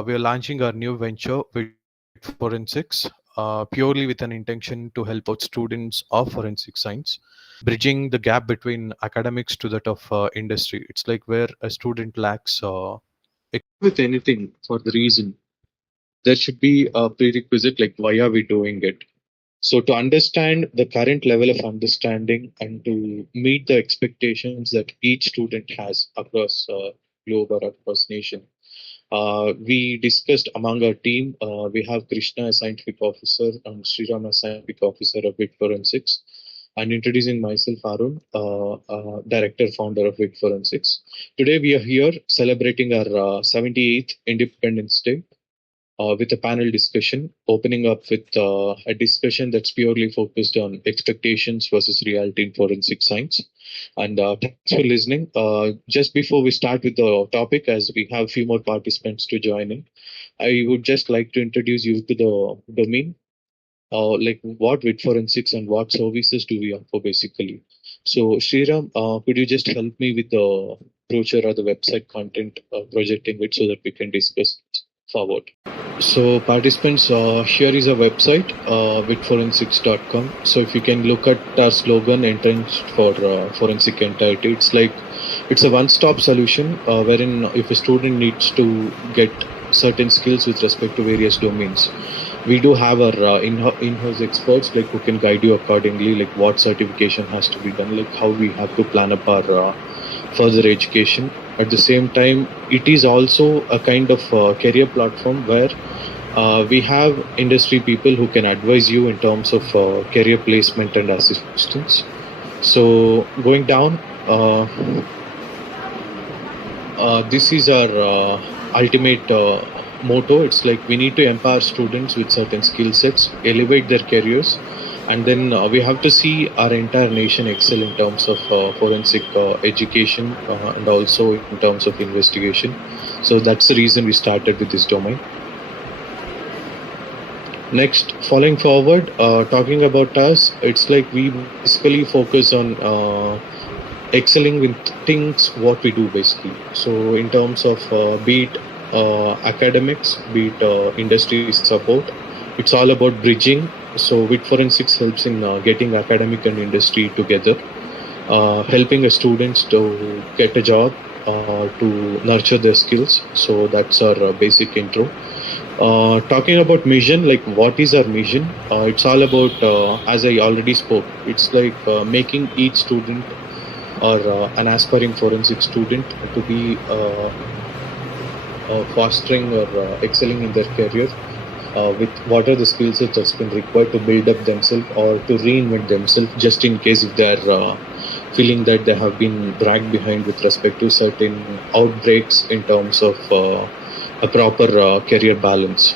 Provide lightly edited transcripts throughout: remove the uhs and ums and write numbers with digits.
we are launching our new venture, WIT Forensics, purely with an intention to help out students of forensic science, bridging the gap between academics to that of industry. It's like where a student lacks with anything for the reason. There should be a prerequisite like why are we doing it? So to understand the current level of understanding and to meet the expectations that each student has across globe or across nation, we discussed among our team. We have Krishna as scientific officer and Sriram as scientific officer of WIT Forensics. And introducing myself, Arun, director founder of WIT Forensics. Today we are here celebrating our 78th Independence Day with a panel discussion, opening up with a discussion that's purely focused on expectations versus reality in forensic science. And thanks for listening. Just before we start with the topic, as we have a few more participants to join in, I would just like to introduce you to the domain, like what WIT Forensics and what services do we offer basically. So, Sriram, could you just help me with the brochure or the website content projecting it so that we can discuss forward? So participants, here is a website, witforensics.com. So if you can look at our slogan, entrenched for forensic entirety, it's a one-stop solution wherein if a student needs to get certain skills with respect to various domains, we do have our in-house experts like who can guide you accordingly, like what certification has to be done, like how we have to plan up our further education. At the same time, it is also a kind of career platform where we have industry people who can advise you in terms of career placement and assistance. So going down, this is our ultimate motto. It's like we need to empower students with certain skill sets, elevate their careers, and then we have to see our entire nation excel in terms of forensic education and also in terms of investigation. So that's the reason we started with this domain. Next, following forward, talking about us, it's like we basically focus on excelling with things what we do basically. So in terms of be it academics, be it industry support, it's all about bridging. So WIT Forensics helps in getting academic and industry together, helping students to get a job, to nurture their skills. So that's our basic intro. Talking about mission, like what is our mission? It's all about, as I already spoke, it's like making each student or an aspiring forensic student to be fostering or excelling in their career with what are the skill sets that's been required to build up themselves or to reinvent themselves, just in case if they're feeling that they have been dragged behind with respect to certain outbreaks in terms of a proper career balance.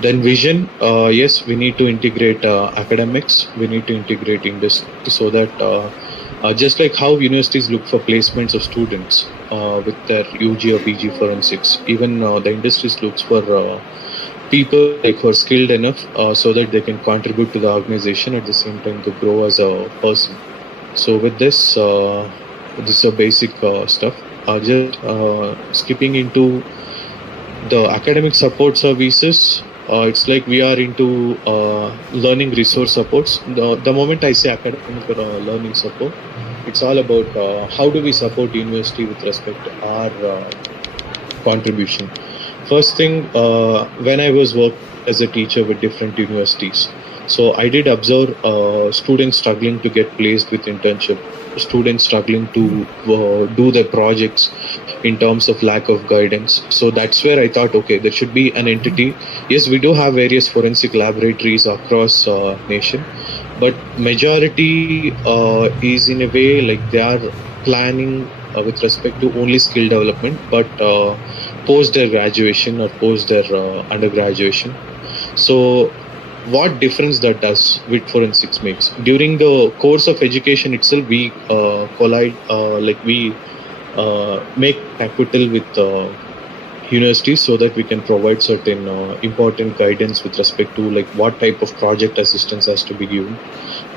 Then vision, yes, we need to integrate academics, we need to integrate industry so that just like how universities look for placements of students with their UG or PG forensics, even the industries looks for people like who are skilled enough so that they can contribute to the organization at the same time to grow as a person. So with this, this is a basic stuff. Just skipping into the academic support services, it's like we are into learning resource supports. The moment I say academic learning support, it's all about how do we support university with respect to our contribution. First thing, when I was working as a teacher with different universities, so I did observe students struggling to get placed with internship, students struggling to do their projects in terms of lack of guidance. So that's where I thought, okay, there should be an entity. Yes, we do have various forensic laboratories across nation, but majority is in a way like they are planning with respect to only skill development, but post their graduation or post their undergraduation. So what difference that does WIT Forensics makes? During the course of education itself, we make acquittal with universities so that we can provide certain important guidance with respect to like what type of project assistance has to be given,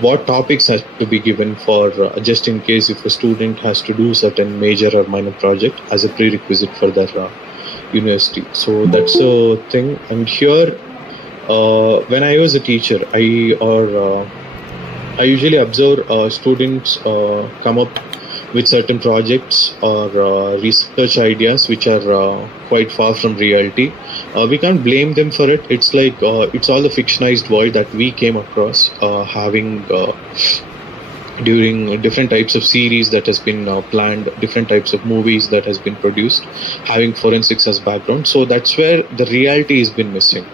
what topics has to be given for just in case if a student has to do certain major or minor project as a prerequisite for their university. So that's the thing. And here, when I was a teacher, I usually observe students come up with certain projects or research ideas which are quite far from reality. We can't blame them for it. It's like it's all the fictionized world that we came across having during different types of series that has been planned, different types of movies that has been produced, having forensics as background. So that's where the reality has been missing.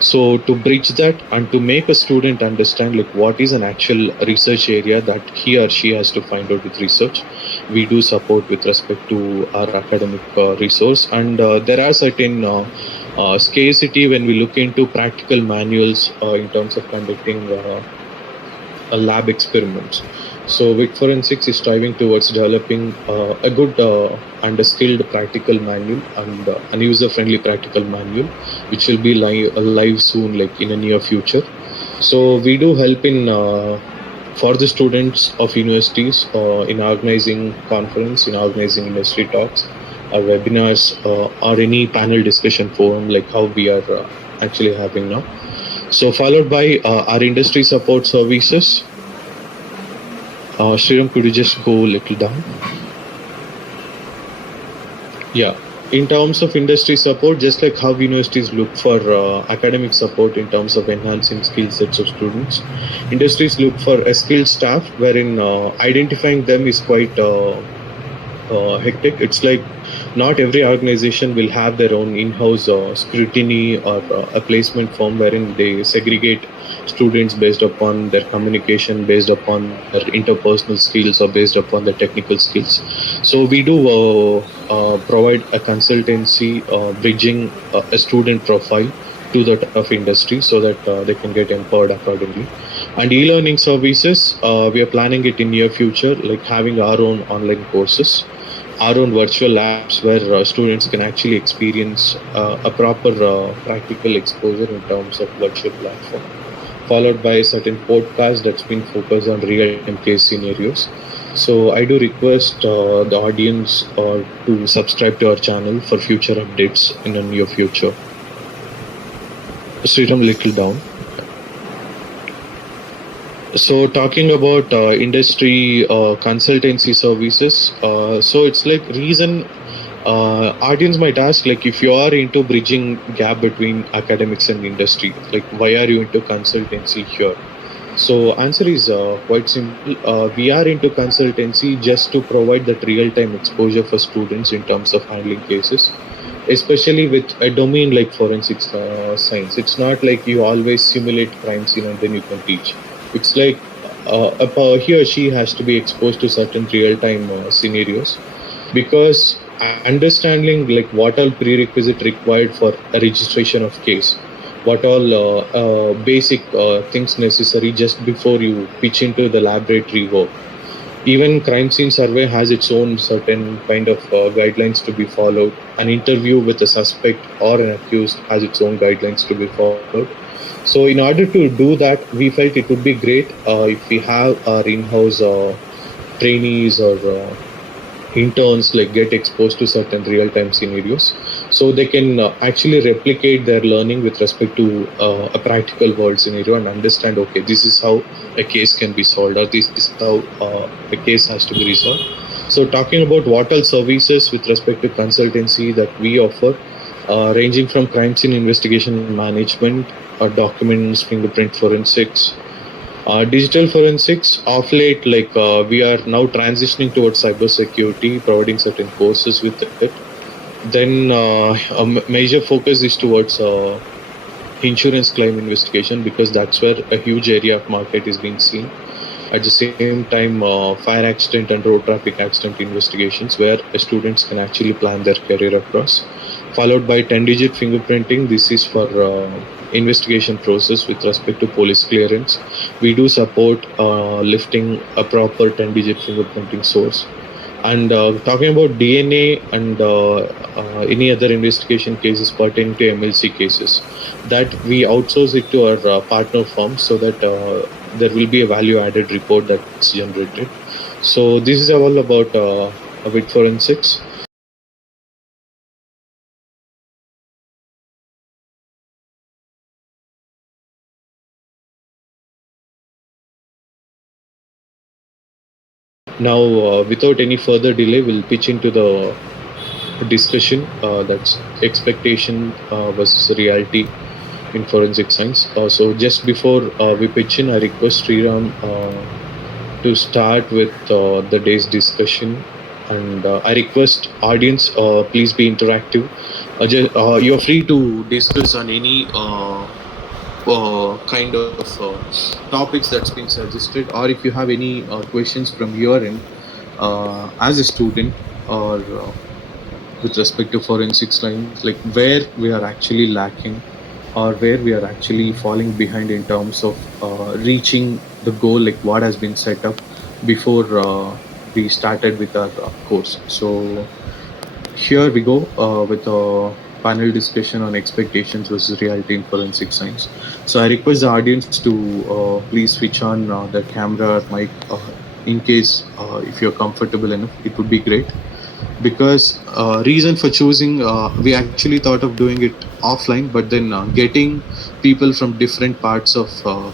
So to bridge that and to make a student understand like what is an actual research area that he or she has to find out with research, we do support with respect to our academic resource. And there are certain scarcity when we look into practical manuals in terms of conducting lab experiments. So WIT Forensics is striving towards developing a good and a skilled practical manual and an user-friendly practical manual, which will be live soon, like in a near future. So we do help in for the students of universities in organizing conference, in organizing industry talks, or webinars, or any panel discussion forum like how we are actually having now. So followed by our industry support services. Sriram, could you just go a little down? Yeah. In terms of industry support, just like how universities look for academic support in terms of enhancing skill sets of students, industries look for a skilled staff wherein identifying them is quite hectic. It's like not every organization will have their own in-house scrutiny or a placement form wherein they segregate students based upon their communication, based upon their interpersonal skills, or based upon their technical skills. So we do provide a consultancy bridging a student profile to that of industry so that they can get empowered accordingly. And e-learning services, we are planning it in near future, like having our own online courses, our own virtual labs where students can actually experience a proper practical exposure in terms of virtual platform, followed by a certain podcast that's been focused on real-time case scenarios. So I do request the audience to subscribe to our channel for future updates in the near future. Sriram, little down. So talking about industry consultancy services, so it's like reason audience might ask, like, if you are into bridging gap between academics and industry, like why are you into consultancy here? So answer is quite simple. We are into consultancy just to provide that real-time exposure for students in terms of handling cases, especially with a domain like forensics science. It's not like you always simulate crime scene and then you can teach. It's like he or she has to be exposed to certain real-time scenarios, because understanding like what all prerequisite required for a registration of case, what all basic things necessary just before you pitch into the laboratory work. Even crime scene survey has its own certain kind of guidelines to be followed. An interview with a suspect or an accused has its own guidelines to be followed. So in order to do that, we felt it would be great if we have our in-house trainees or interns like get exposed to certain real-time scenarios, so they can actually replicate their learning with respect to a practical world scenario and understand, okay, this is how a case can be solved, or this is how a case has to be resolved. So talking about what all services with respect to consultancy that we offer, ranging from crime scene investigation management, documents, fingerprint forensics, digital forensics. Of late, like we are now transitioning towards cybersecurity, providing certain courses with it. Then a major focus is towards insurance claim investigation, because that's where a huge area of market is being seen. At the same time, fire accident and road traffic accident investigations, where students can actually plan their career across. Followed by 10-digit fingerprinting. This is for investigation process with respect to police clearance. We do support lifting a proper 10-digit fingerprinting source. And talking about DNA and any other investigation cases pertaining to MLC cases, that we outsource it to our partner firms, so that there will be a value added report that's generated. So this is all about WIT Forensics. Now, without any further delay, we'll pitch into the discussion that's expectation versus reality in forensic science. So, just before we pitch in, I request Sriram to start with the day's discussion. And I request audience, please be interactive. You're free to discuss on any kind of topics that's been suggested, or if you have any questions from your end as a student, or with respect to forensic science, like where we are actually lacking or where we are actually falling behind in terms of reaching the goal, like what has been set up before we started with our course. So here we go with a panel discussion on expectations versus reality in forensic science. So I request the audience to please switch on the camera or mic in case if you're comfortable enough, it would be great. Because reason for choosing, we actually thought of doing it offline, but then getting people from different parts of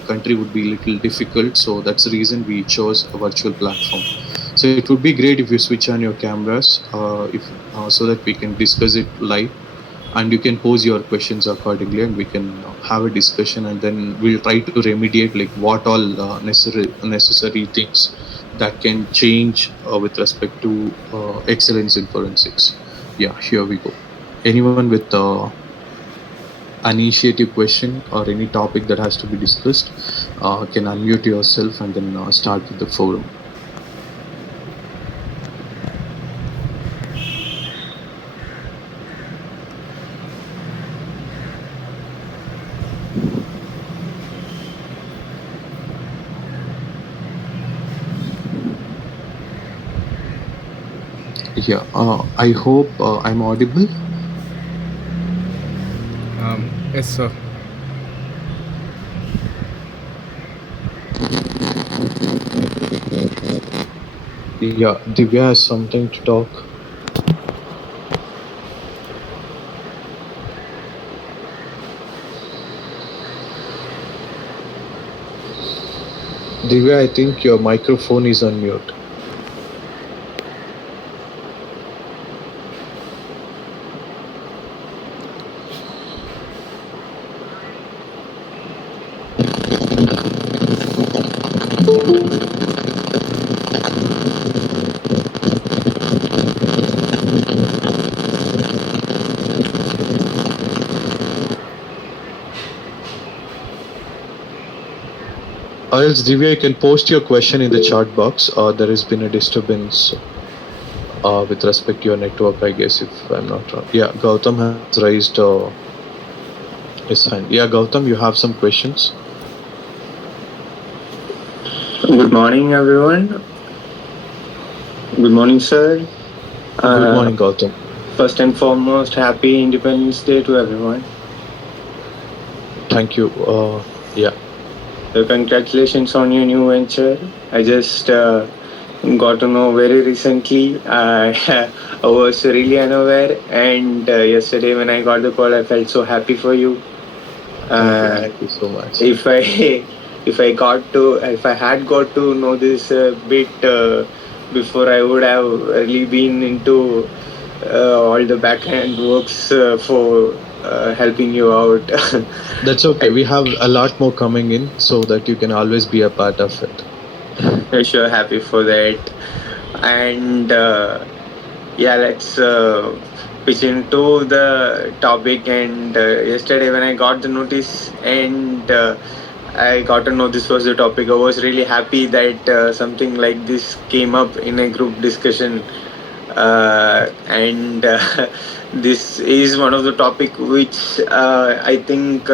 country would be a little difficult. So that's the reason we chose a virtual platform. So it would be great if you switch on your cameras, if so that we can discuss it live, and you can pose your questions accordingly, and we can have a discussion, and then we'll try to remediate like what all necessary things that can change with respect to excellence in forensics. Yeah, here we go. Anyone with an initiative question or any topic that has to be discussed can unmute yourself and then start with the forum. Yeah, I hope I'm audible. Yes, sir. Yeah, Divya has something to talk. Divya, I think your microphone is on mute. Or else, Divya, you can post your question in the chat box. There has been a disturbance with respect to your network, I guess, if I'm not wrong. Yeah, Gautam has raised his hand. Yeah, Gautam, you have some questions. Good morning, everyone. Good morning, sir. Good morning, Gautam. First and foremost, happy Independence Day to everyone. Thank you. Yeah. So congratulations on your new venture. I just got to know very recently. I was really unaware, and yesterday when I got the call, I felt so happy for you. Thank you so much. If I if I had got to know this bit before, I would have really been into all the backhand works for helping you out. That's okay. We have a lot more coming in so that you can always be a part of it. I'm sure happy for that. And yeah, let's pitch into the topic. And yesterday, when I got the notice and I got to know this was the topic, I was really happy that something like this came up in a group discussion. And this is one of the topic which I think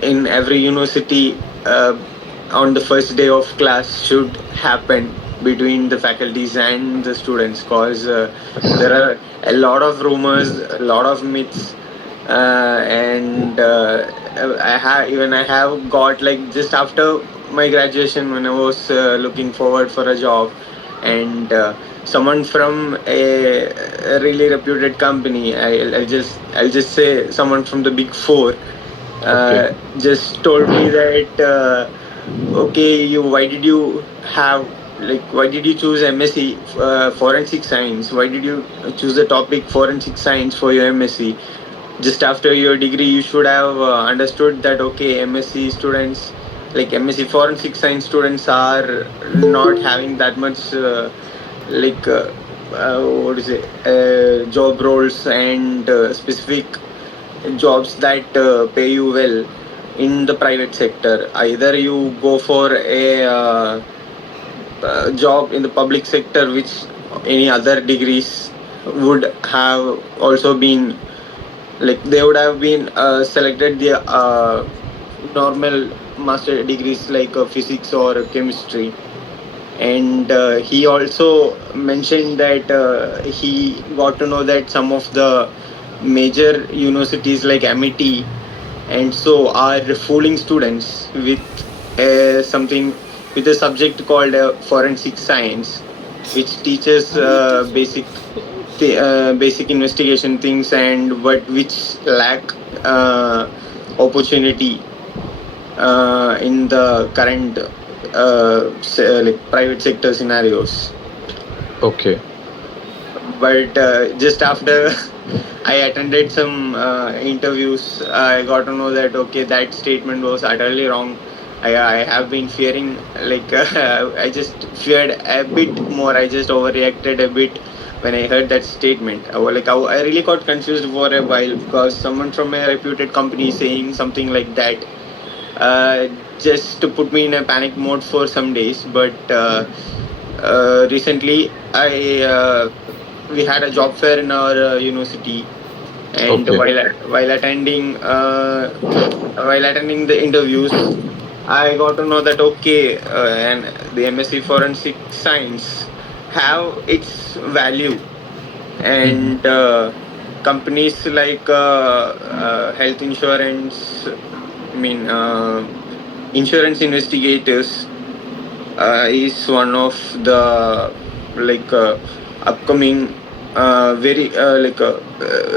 in every university on the first day of class should happen between the faculties and the students, because there are a lot of rumors, a lot of myths, and I have got, like, just after my graduation, when I was looking forward for a job, and someone from a really reputed company, I'll just say someone from the big four, just told me that okay, you why did you have like why did you choose MSc forensic science? Why did you choose the topic forensic science for your MSc? Just after your degree you should have understood that okay, MSc students, like MSc forensic science students are not having that much like what is it, job roles and specific jobs that pay you well in the private sector. Either you go for a job in the public sector, which any other degrees would have also been, like they would have been selected the normal master degrees like physics or chemistry. And he also mentioned that he got to know that some of the major universities like MIT and so are fooling students with something, with a subject called forensic science, which teaches basic investigation things and what which lack uh, opportunity in the current like private sector scenarios. Okay. But just after I attended some interviews, I got to know that okay, that statement was utterly wrong. I have been fearing, like I just feared a bit more. I just overreacted a bit when I heard that statement. I really got confused for a while because someone from a reputed company saying something like that uh, just to put me in a panic mode for some days. But recently, I we had a job fair in our university, and Okay. while attending the interviews, I got to know that okay, and the MSc Forensic Science have its value, Mm-hmm. and companies like health insurance, I mean, insurance investigators is one of the like upcoming very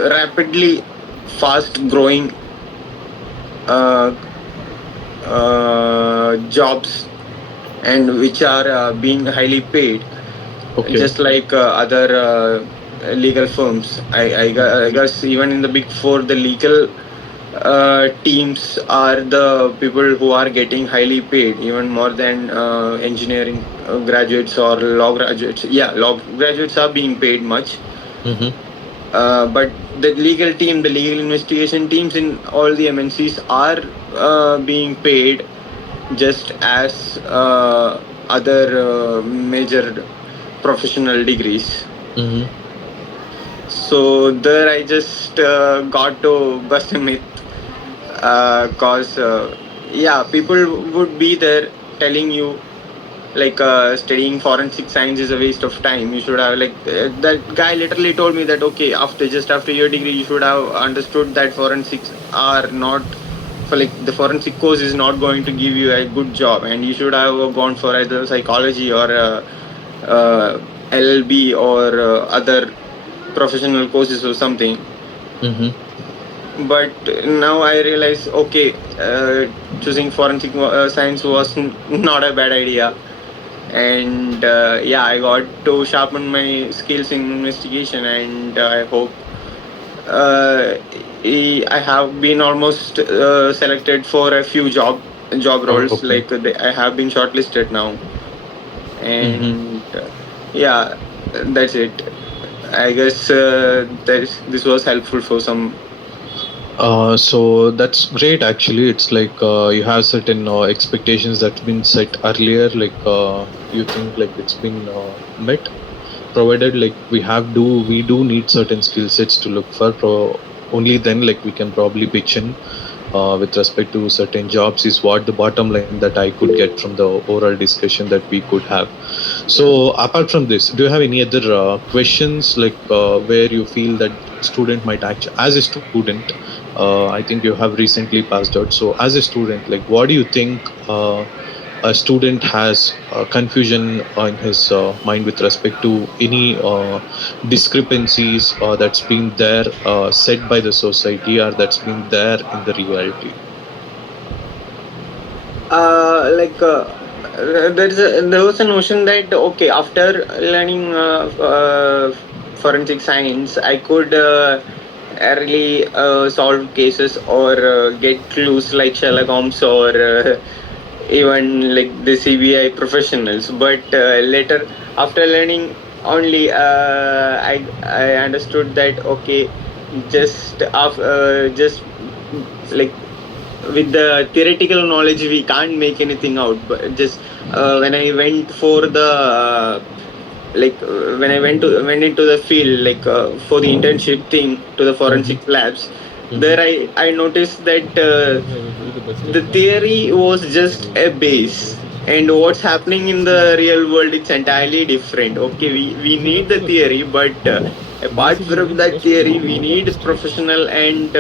rapidly fast growing uh, jobs, and which are being highly paid, Okay. just like other legal firms. I guess even in the big four, the legal teams are the people who are getting highly paid, even more than engineering graduates or law graduates. Yeah, law graduates are being paid much. Mm-hmm. But the legal team, the legal investigation teams in all the MNCs are being paid just as other major professional degrees. Mm-hmm. So there I just got to bust a myth, cause yeah, people would be there telling you like studying forensic science is a waste of time. You should have, like that guy literally told me that okay, after just after your degree you should have understood that forensics are not, for like the forensic course is not going to give you a good job, and you should have gone for either psychology or LLB or other professional courses or something. Mm-hmm. But now I realize okay, choosing forensic science was not a bad idea. And yeah, I got to sharpen my skills in investigation, and I hope uh, I have been almost selected for a few job roles, Okay. like I have been shortlisted now. Mm-hmm. And yeah, that's it. I guess this was helpful for some. So that's great. Actually, it's like you have certain expectations that's been set earlier. Like you think like it's been met, provided like we do need certain skill sets to look for. Only then like we can probably pitch in with respect to certain jobs is what the bottom line that I could get from the overall discussion that we could have. So apart from this, do you have any other questions like where you feel that student might actually, as a student, I think you have recently passed out. So as a student, like what do you think a student has confusion in his mind with respect to any discrepancies that's been there set by the society or that's been there in the reality? Like there was a notion that okay, after learning forensic science, I could really solve cases or get clues like Sherlock Holmes or even like the CBI professionals. But later, after learning only, I understood that okay, just like with the theoretical knowledge we can't make anything out, but just when I went for the when I went into the field for the internship thing to the forensic labs, there I noticed that the theory was just a base, and what's happening in the real world it's entirely different. Okay, we need the theory, but apart from that theory we need professional and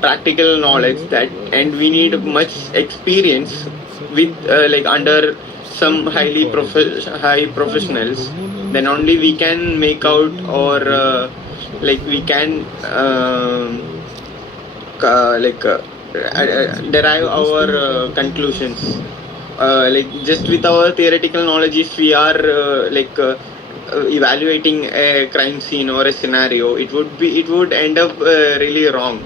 practical knowledge, that and we need much experience with under some high professionals, then only we can make out or we can derive our conclusions just with our theoretical knowledge. If we are evaluating a crime scene or a scenario, it would end up really wrong,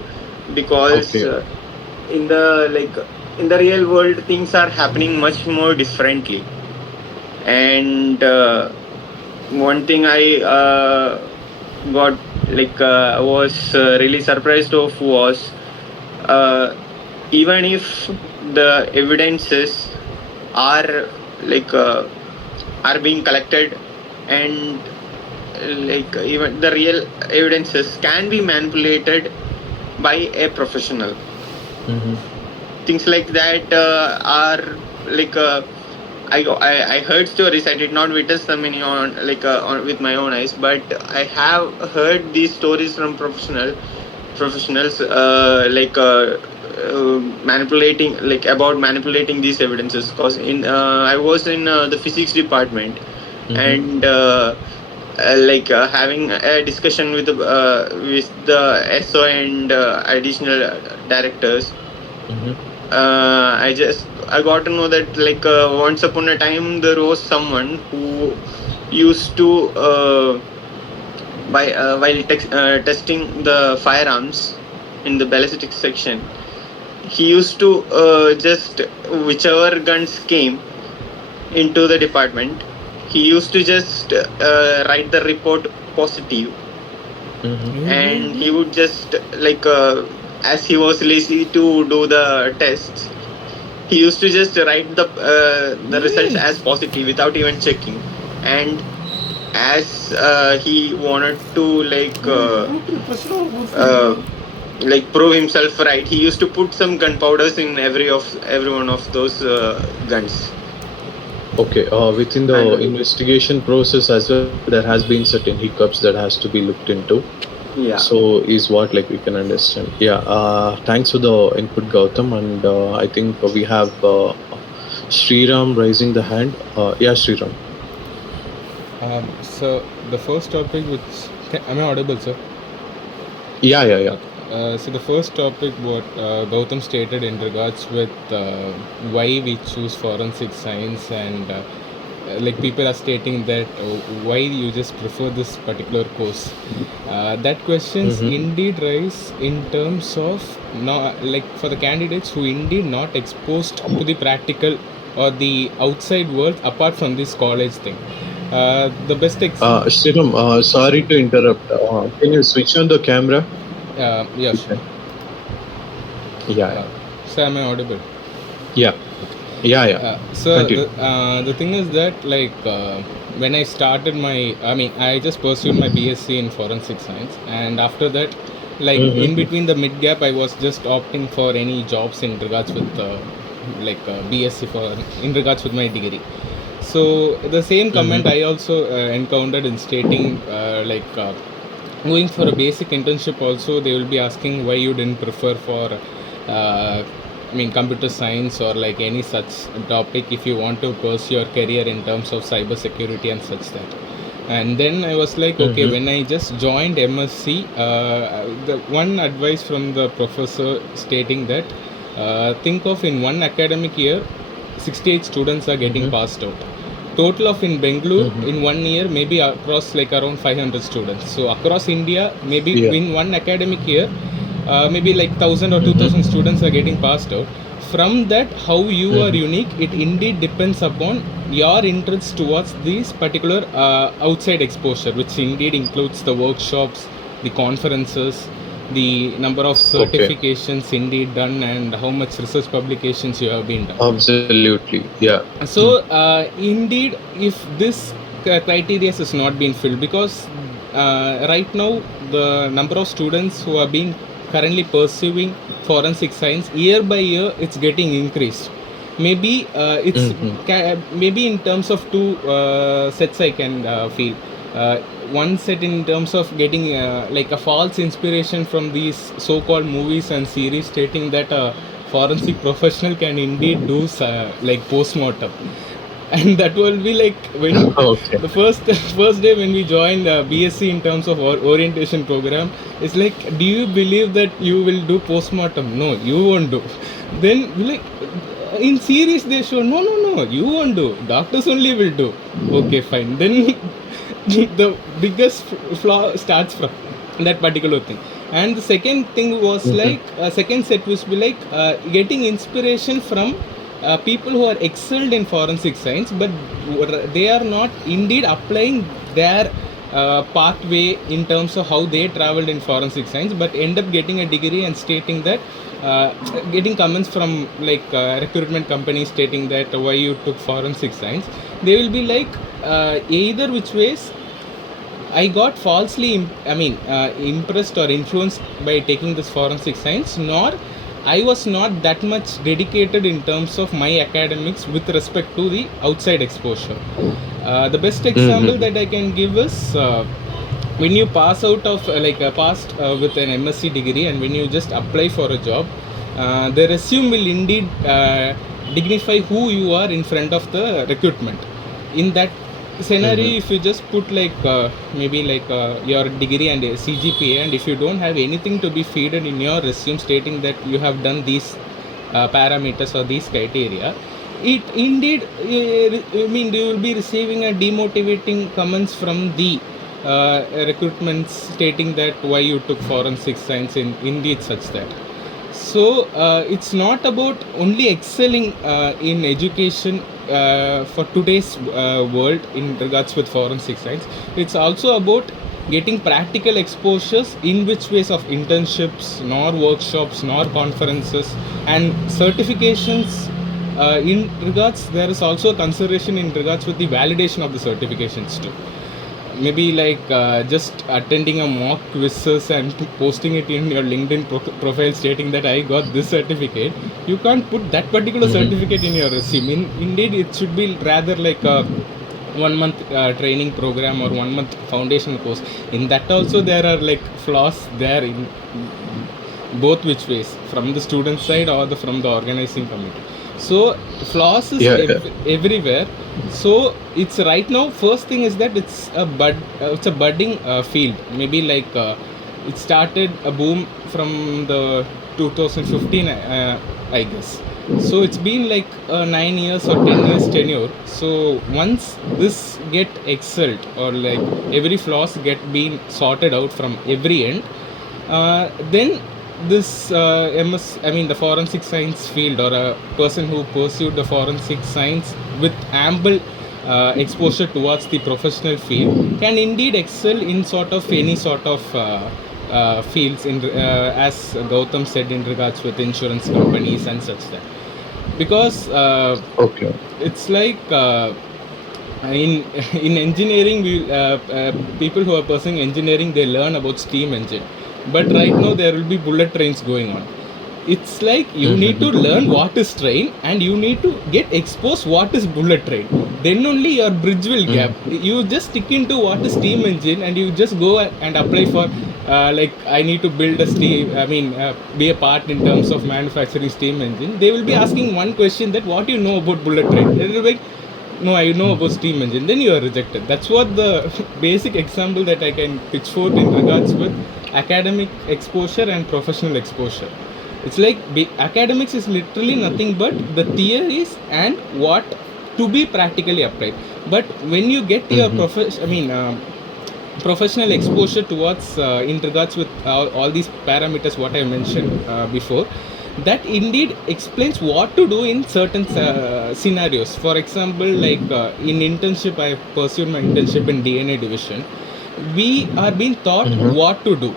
because in the in the real world things are happening much more differently. And one thing I got was really surprised of was uh, even if the evidences are like uh, are being collected, and even the real evidences can be manipulated by a professional. Things like that are like I heard stories. I did not witness them in with my own eyes, but I have heard these stories from professionals manipulating about manipulating these evidences. Because in I was in the physics department, and having a discussion with the SO and additional directors. I got to know that once upon a time there was someone who used to while testing the firearms in the ballistic section, he used to just whichever guns came into the department, he used to just write the report positive, and he would just as he was lazy to do the tests, he used to just write the results as positive without even checking. And as he wanted to prove himself right, he used to put some gunpowders in every one of those guns. Okay, within the investigation process as well, there has been certain hiccups that has to be looked into. Yeah. So is what we can understand. Yeah. Thanks for the input, Gautam, and I think we have Sriram raising the hand. Yeah, Sriram. So the first topic, am I audible, sir? Yeah, yeah, yeah. So the first topic, what Gautam stated in regards with why we choose forensic science, and people are stating that why you just prefer this particular course. That questions indeed rise in terms of for the candidates who indeed not exposed to the practical or the outside world apart from this college thing. The best Sriram, sorry to interrupt. Can you switch on the camera? Yeah, sure. Yeah. So am I audible? Yeah. Yeah. So the thing is that when I started I just pursued my BSc in forensic science, and after that, in between the mid gap, I was just opting for any jobs in regards with BSc in regards with my degree. So the same comment I also encountered in stating going for a basic internship also, they will be asking why you didn't prefer for computer science or any such topic if you want to pursue your career in terms of cyber security and such that. And then I was like, okay, when I just joined MSc, the one advice from the professor stating that think of in one academic year 68 students are getting passed out. Total of in Bangalore in 1 year maybe across like around 500 students. So across India, maybe in one academic year, maybe like 1000 or 2000 students are getting passed out. From that, how you are unique, it indeed depends upon your interest towards this particular outside exposure, which indeed includes the workshops, the conferences, the number of certifications indeed done, and how much research publications you have been done. Absolutely. Yeah. So indeed, if this criteria has not been filled, because right now the number of students who are being currently pursuing forensic science, year by year it's getting increased. Maybe it's maybe in terms of two sets I can feel. One set in terms of getting like a false inspiration from these so-called movies and series stating that a forensic professional can indeed do like post-mortem. And that will be like when the first day when we joined BSc in terms of orientation program, it's like, do you believe that you will do post-mortem? No, you won't do. Then like in series they show, no, you won't do, doctors only will do. Okay, fine. Then the biggest flaw starts from that particular thing. And the second thing was like second set was be like getting inspiration from people who are excelled in forensic science, but they are not indeed applying their pathway in terms of how they traveled in forensic science, but end up getting a degree and stating that getting comments from like recruitment companies stating that why you took forensic science. They will be like either which ways I got falsely impressed or influenced by taking this forensic science, nor I was not that much dedicated in terms of my academics with respect to the outside exposure. The best example that I can give is when you pass out of passed with an MSc degree, and when you just apply for a job, the resume will indeed dignify who you are in front of the recruitment. In that scenario, if you just put like maybe like your degree and CGPA, and if you don't have anything to be feeded in your resume stating that you have done these parameters or these criteria, it indeed I mean you will be receiving a demotivating comments from the recruitments stating that why you took forensic science, in indeed such that. So it's not about only excelling in education for today's world in regards with forensic science. It's also about getting practical exposures in which ways of internships, nor workshops, nor conferences, and certifications. In regards, there is also a consideration in regards with the validation of the certifications too. Maybe like just attending a mock quizzes and posting it in your LinkedIn profile stating that I got this certificate. You can't put that particular certificate in your resume. Indeed, it should be rather like a 1 month training program or 1 month foundation course. In that also there are like flaws there in both which ways, from the student side or from the organizing committee. So flaws is everywhere. So it's right now, first thing is that it's a budding field. Maybe like it started a boom from the 2015 I guess. So it's been like 9 years or 10 years tenure. So once this get excelled, or like every flaws get been sorted out from every end, then this the forensic science field, or a person who pursued the forensic science with ample exposure towards the professional field, can indeed excel in sort of any sort of fields in as Gautam said, in regards with insurance companies and such that. Because it's like in engineering, people who are pursuing engineering, they learn about steam engine, but right now there will be bullet trains going on. It's like you need to learn what is train, and you need to get exposed what is bullet train. Then only your bridge will gap. You just stick into what is steam engine, and you just go and apply for like I need to build a steam. Be a part in terms of manufacturing steam engine. They will be asking one question, that what you know about bullet train. It will be like, no, I know about steam engine. Then you are rejected. That's what the basic example that I can pitch forth in regards with academic exposure and professional exposure. It's like academics is literally nothing but the theories and what to be practically applied. But when you get your professional exposure towards in regards with all these parameters what I mentioned before, that indeed explains what to do in certain scenarios. For example, like in internship, I pursued my internship in DNA division. We are being taught what to do,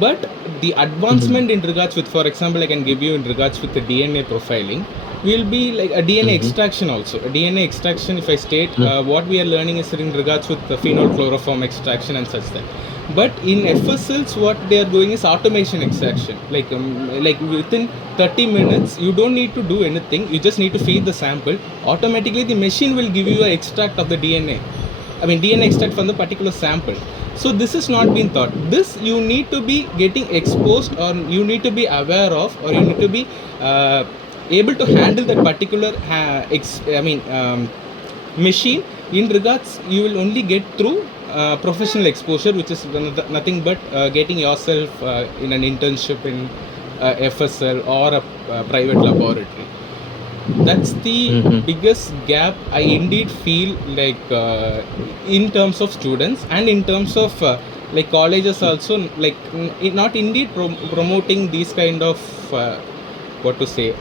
but the advancement in regards with, for example, I can give you in regards with the DNA profiling, will be like a DNA extraction also. A DNA extraction, if I state, what we are learning is in regards with the phenol chloroform extraction and such that. But in FSLs, what they are doing is automation extraction. Like within 30 minutes, you don't need to do anything. You just need to feed the sample. Automatically, the machine will give you an extract of the DNA. I mean DNA extract from the particular sample. So this is not been thought. This you need to be getting exposed, or you need to be aware of, or you need to be able to handle that particular machine. In regards, you will only get through professional exposure, which is nothing but getting yourself in an internship in FSL or a private laboratory. That's the biggest gap I indeed feel, like in terms of students and in terms of like colleges also, like not indeed promoting these kind of what to say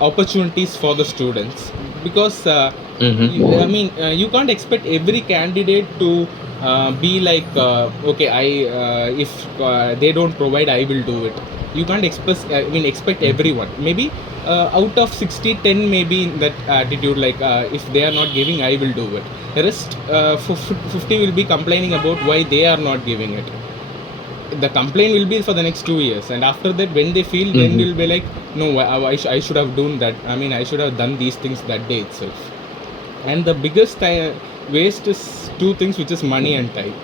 opportunities for the students. Because you can't expect every candidate to be like okay, if they don't provide, I will do it. You can't expect everyone. Maybe out of 60, 10 maybe in that attitude, like if they are not giving, I will do it. The rest 50 will be complaining about why they are not giving it. The complaint will be for the next 2 years, and after that, when they feel, then will be like, no, I should have done that. I should have done these things that day itself. And the biggest waste is two things, which is money and time.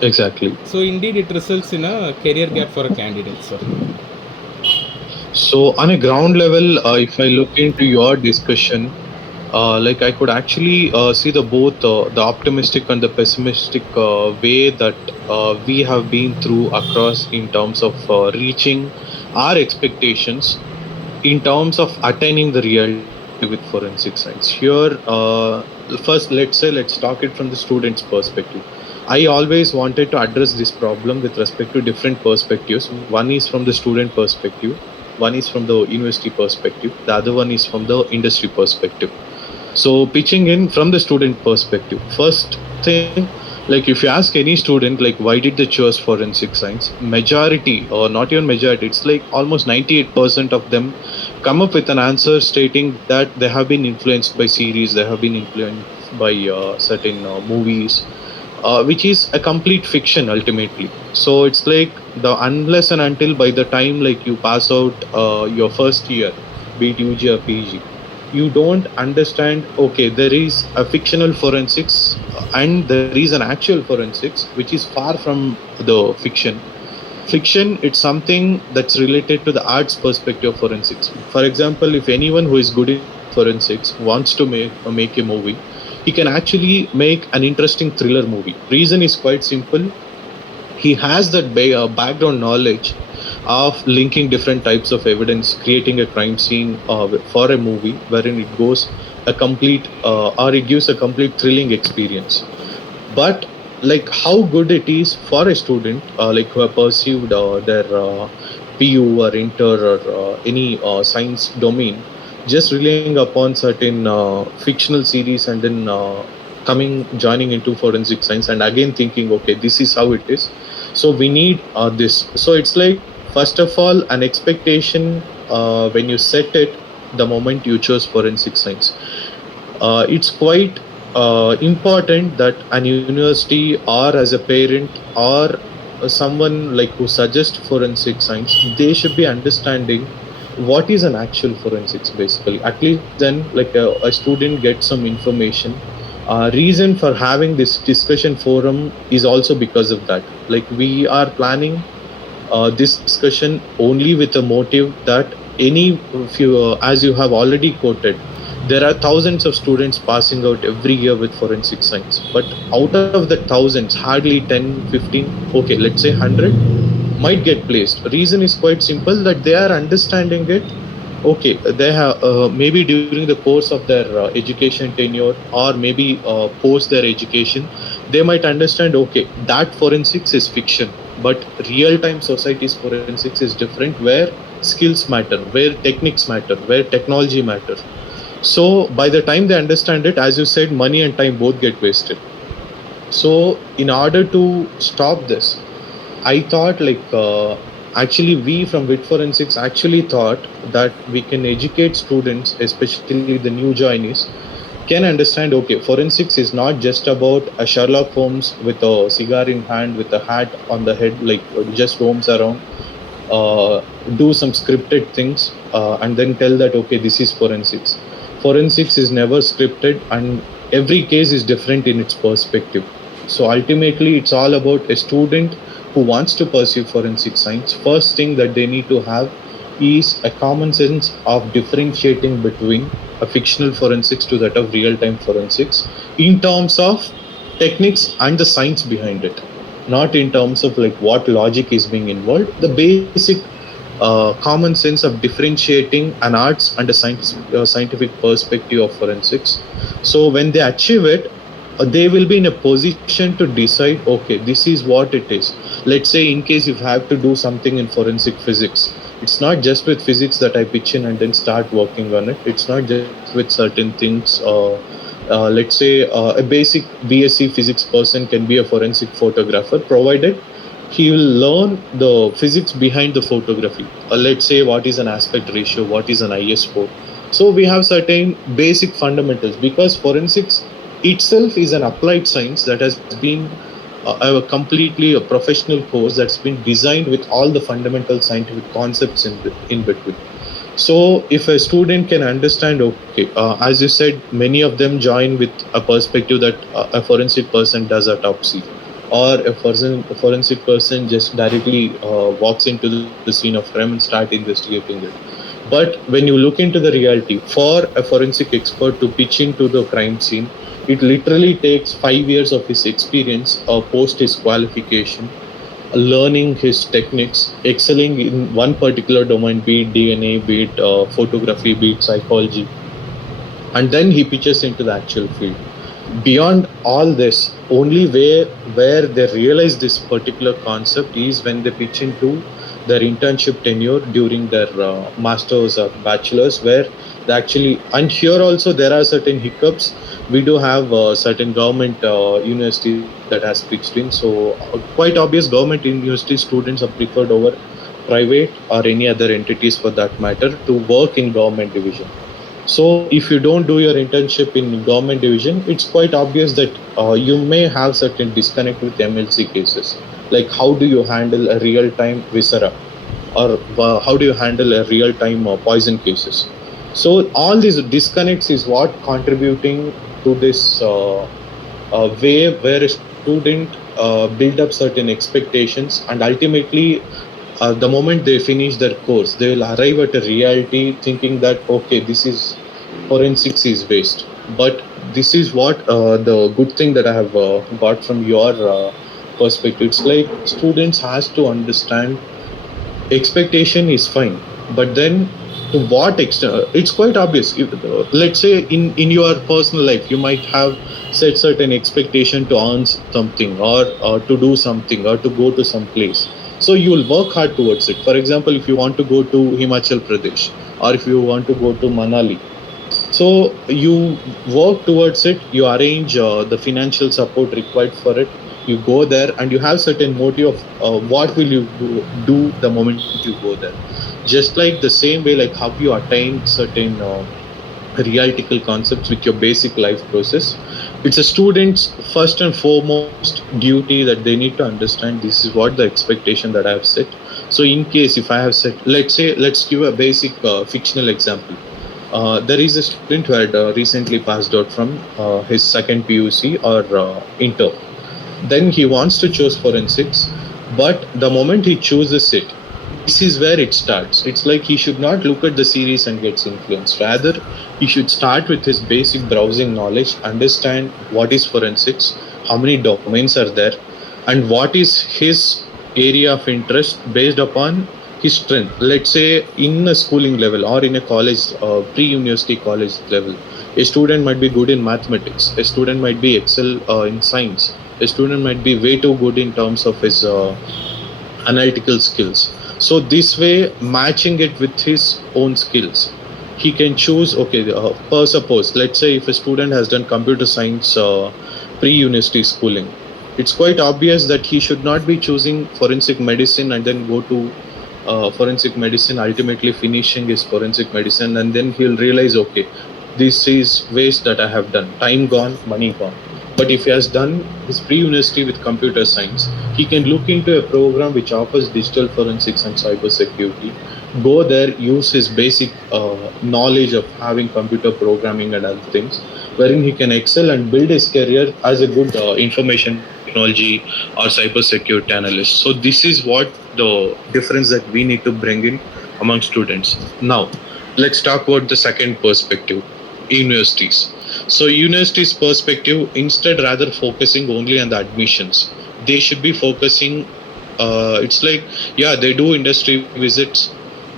Exactly. So indeed, it results in a career gap for a candidate, sir. So on a ground level, if I look into your discussion, like I could actually see the both the optimistic and the pessimistic way that we have been through across in terms of reaching our expectations in terms of attaining the reality with forensic science. Here, first, let's talk it from the student's perspective. I always wanted to address this problem with respect to different perspectives. One is from the student perspective, one is from the university perspective, the other one is from the industry perspective. So pitching in from the student perspective, first thing, like if you ask any student, like why did they choose forensic science, majority, or not even majority, it's like almost 98% of them come up with an answer stating that they have been influenced by series, they have been influenced by certain movies, which is a complete fiction ultimately. So it's like the unless and until by the time like you pass out your first year, be it UG or PG, you don't understand, okay, there is a fictional forensics and there is an actual forensics, which is far from the fiction. Fiction, it's something that's related to the arts perspective of forensics. For example, if anyone who is good in forensics wants to make a movie, he can actually make an interesting thriller movie. Reason is quite simple. He has that background knowledge of linking different types of evidence, creating a crime scene for a movie wherein it goes a complete or it gives a complete thrilling experience. But like how good it is for a student like who have pursued their PU or inter or any science domain, just relying upon certain fictional series and then joining into forensic science and again thinking, okay, this is how it is, so we need this. So it's like, first of all, an expectation when you set it the moment you chose forensic science. It's quite important that an university or as a parent or someone like who suggests forensic science, they should be understanding what is an actual forensics basically. At least then like a student gets some information. Reason for having this discussion forum is also because of that. Like we are planning this discussion only with a motive that as you have already quoted, there are thousands of students passing out every year with forensic science, but out of the thousands, hardly 10, 15, okay, let's say 100, might get placed. Reason is quite simple, that they are understanding it. Okay, they have maybe during the course of their education tenure, or maybe post their education, they might understand, okay, that forensics is fiction, but real time society's forensics is different, where skills matter, where techniques matter, where technology matter. So by the time they understand it, as you said, money and time both get wasted. So in order to stop this, I thought, actually we from WIT Forensics actually thought that we can educate students, especially the new joinees, can understand, okay, forensics is not just about a Sherlock Holmes with a cigar in hand with a hat on the head, like just roams around, do some scripted things, and then tell that, okay, this is forensics. Forensics is never scripted, and every case is different in its perspective. So ultimately it's all about a student who wants to pursue forensic science. First thing that they need to have is a common sense of differentiating between a fictional forensics to that of real time forensics, in terms of techniques and the science behind it, not in terms of like what logic is being involved. The basic common sense of differentiating an arts and a scientific perspective of forensics. So when they achieve it, they will be in a position to decide, okay, this is what it is. Let's say in case if I have to do something in forensic physics, it's not just with physics that I pitch in and then start working on it. It's not just with certain things. Let's say a basic BSc physics person can be a forensic photographer, provided he will learn the physics behind the photography. Let's say what is an aspect ratio, what is an ISO. So we have certain basic fundamentals, because forensics itself is an applied science that has been a completely a professional course that's been designed with all the fundamental scientific concepts in between. So if a student can understand, okay, as you said, many of them join with a perspective that a forensic person does autopsy, or a forensic person just directly walks into the scene of crime and start investigating it. But when you look into the reality, for a forensic expert to pitch into the crime scene, it literally takes 5 years of his experience post his qualification, learning his techniques, excelling in one particular domain, be it DNA, be it photography, be it psychology, and then he pitches into the actual field. Beyond all this, only where they realize this particular concept is when they pitch into their internship tenure during their masters or bachelors, where they actually, and here also there are certain hiccups. We do have certain government universities that has pitched in, so quite obvious government university students are preferred over private or any other entities for that matter to work in government division. So if you don't do your internship in government division, it's quite obvious that you may have certain disconnect with MLC cases. Like how do you handle a real-time viscera, or how do you handle a real-time poison cases? So all these disconnects is what contributing to this way where a student build up certain expectations, and ultimately the moment they finish their course, they will arrive at a reality thinking that, okay, this is forensics is waste. But this is what the good thing that I have got from your perspective. It's like students has to understand expectation is fine, but then to what extent? It's quite obvious. If, let's say in your personal life, you might have set certain expectation to earn something, or to do something, or to go to some place. So you will work hard towards it. For example, if you want to go to Himachal Pradesh, or if you want to go to Manali, so you work towards it, you arrange the financial support required for it, you go there, and you have certain motive of what will you do the moment you go there. Just like the same way, like how you attain certain realitical concepts with your basic life process, it's a student's first and foremost duty that they need to understand this is what the expectation that I have set. So in case if I have set, let's give a basic fictional example. There is a student who had recently passed out from his second PUC or inter. Then he wants to choose forensics, but the moment he chooses it, this is where it starts. It's like he should not look at the series and gets influenced. Rather, he should start with his basic browsing knowledge, understand what is forensics, how many domains are there, and what is his area of interest based upon his strength. Let's say in a schooling level or in a college, pre-university college level, a student might be good in mathematics, a student might be excel in science, a student might be way too good in terms of his analytical skills. So this way, matching it with his own skills, he can choose. Okay, per suppose, let's say if a student has done computer science pre-university schooling, it's quite obvious that he should not be choosing forensic medicine and then go to forensic medicine, ultimately finishing his forensic medicine, and then he'll realize, okay, this is waste that I have done, time gone, money gone. But if he has done his pre-university with computer science, he can look into a program which offers digital forensics and cyber security. Go there, use his basic knowledge of having computer programming and other things, wherein he can excel and build his career as a good information technology or cyber security analyst. So this is what the difference that we need to bring in among students. Now, let's talk about the second perspective, universities. So universities perspective, instead rather focusing only on the admissions, they should be focusing, it's like, yeah, they do industry visits,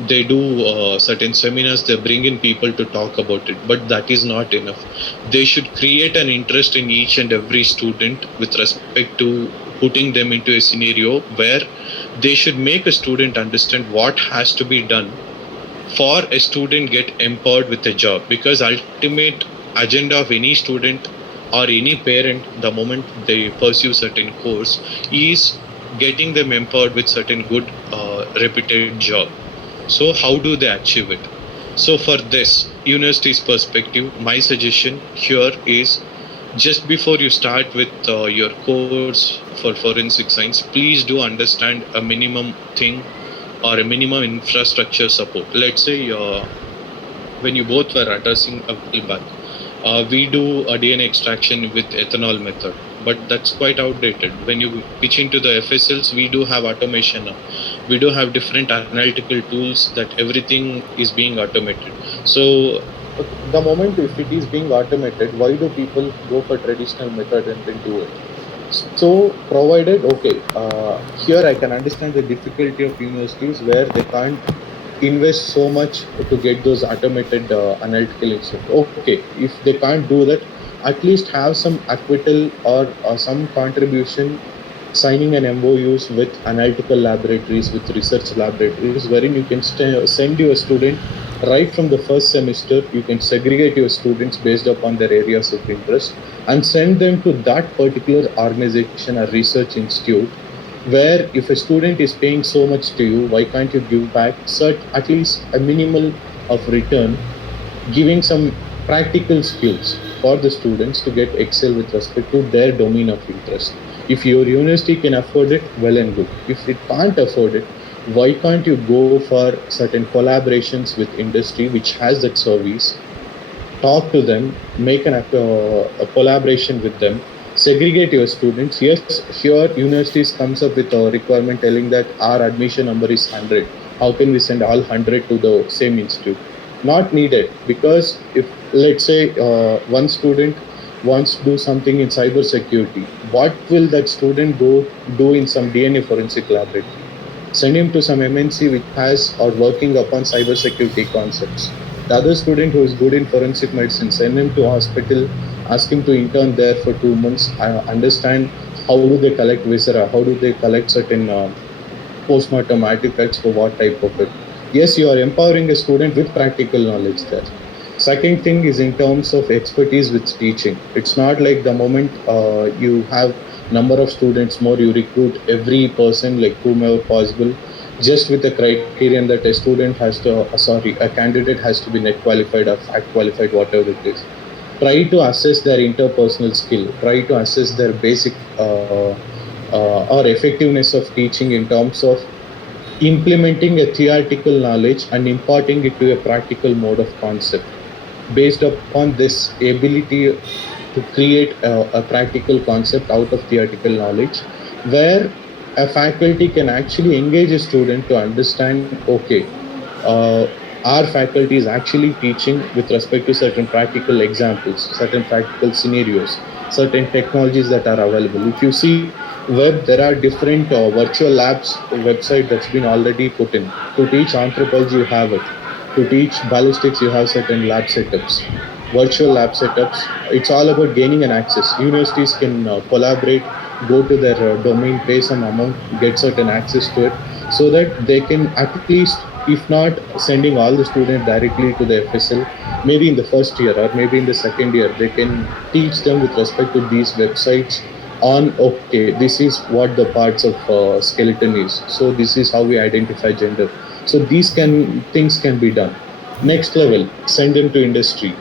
they do certain seminars, they bring in people to talk about it, but that is not enough. They should create an interest in each and every student with respect to putting them into a scenario where they should make a student understand what has to be done for a student get empowered with a job. Because ultimate agenda of any student or any parent, the moment they pursue certain course, is getting them empowered with certain good reputed job. So how do they achieve it? So for this university's perspective, my suggestion here is, just before you start with your course for forensic science, please do understand a minimum thing or a minimum infrastructure support. Let's say when you both were addressing a while back, we do a DNA extraction with ethanol method, but that's quite outdated. When you pitch into the FSLs, we do have automation now. We do have different analytical tools that everything is being automated. So the moment if it is being automated, why do people go for traditional method and then do it? So provided, okay, here I can understand the difficulty of universities where they can't invest so much to get those automated analytical instruments. Okay, if they can't do that, at least have some acquittal or some contribution, signing an MOUs with analytical laboratories, with research laboratories, wherein you can send your student right from the first semester. You can segregate your students based upon their areas of interest and send them to that particular organization or research institute, where if a student is paying so much to you, why can't you give back at least a minimal of return, giving some practical skills for the students to get excel with respect to their domain of interest. If your university can afford it, well and good. If it can't afford it, why can't you go for certain collaborations with industry which has that service, talk to them, make a collaboration with them, segregate your students. Yes, here universities comes up with a requirement telling that our admission number is 100. How can we send all 100 to the same institute? Not needed, because if let's say one student wants to do something in cyber security, what will that student go do in some DNA forensic laboratory? Send him to some MNC which has or working upon cybersecurity concepts. The other student who is good in forensic medicine, send him to hospital, ask him to intern there for 2 months, understand how do they collect viscera, how do they collect certain post-mortem artifacts for what type of it. Yes, you are empowering a student with practical knowledge there. Second thing is in terms of expertise with teaching. It's not like the moment you have number of students more, you recruit every person like whomever possible, just with the criterion that a student has to, a candidate has to be net qualified or fact qualified, whatever it is. Try to assess their interpersonal skill. Try to assess their basic or effectiveness of teaching in terms of implementing a theoretical knowledge and imparting it to a practical mode of concept. Based upon this ability to create a practical concept out of theoretical knowledge, where a faculty can actually engage a student to understand, okay, our faculty is actually teaching with respect to certain practical examples, certain practical scenarios, certain technologies that are available. If you see web there are different virtual labs website that's been already put in. To teach anthropology you have it, to teach ballistics you have certain lab setups, virtual lab setups. It's all about gaining an access. Universities can collaborate, go to their domain, pay some amount, get certain access to it, so that they can at least, if not sending all the students directly to the FSL, maybe in the first year or maybe in the second year, they can teach them with respect to these websites on, okay, this is what the parts of skeleton is, so this is how we identify gender. So these can things can be done. Next level, send them to industry.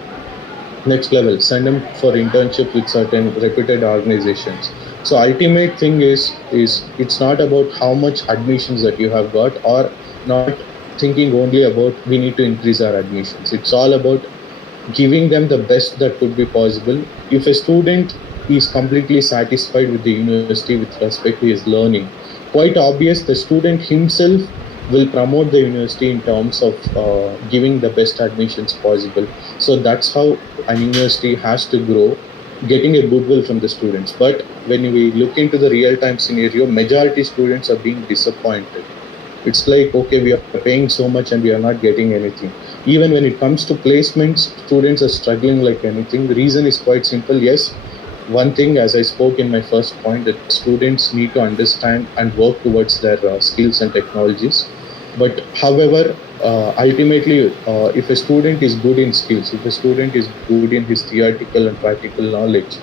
Next level, send them for internship with certain reputed organizations. So ultimate thing is it's not about how much admissions that you have got, or not thinking only about we need to increase our admissions. It's all about giving them the best that could be possible. If a student is completely satisfied with the university with respect to his learning, quite obvious the student himself will promote the university in terms of giving the best admissions possible. So that's how an university has to grow, getting a goodwill from the students. But when we look into the real time scenario, majority students are being disappointed. It's like, okay, we are paying so much and we are not getting anything. Even when it comes to placements, students are struggling like anything. The reason is quite simple. Yes, one thing, as I spoke in my first point, that students need to understand and work towards their skills and technologies. But however, ultimately, if a student is good in skills, if a student is good in his theoretical and practical knowledge,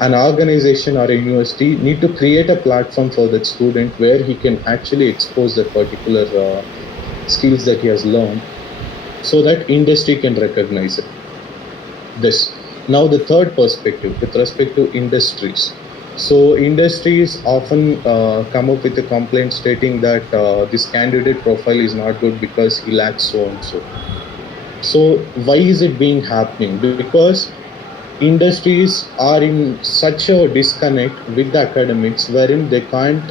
an organization or a university need to create a platform for that student where he can actually expose that particular skills that he has learned, so that industry can recognize it. This. Now the third perspective with respect to industries. So industries often come up with a complaint stating that this candidate profile is not good because he lacks so and so. So why is it being happening? Because industries are in such a disconnect with the academics, wherein they can't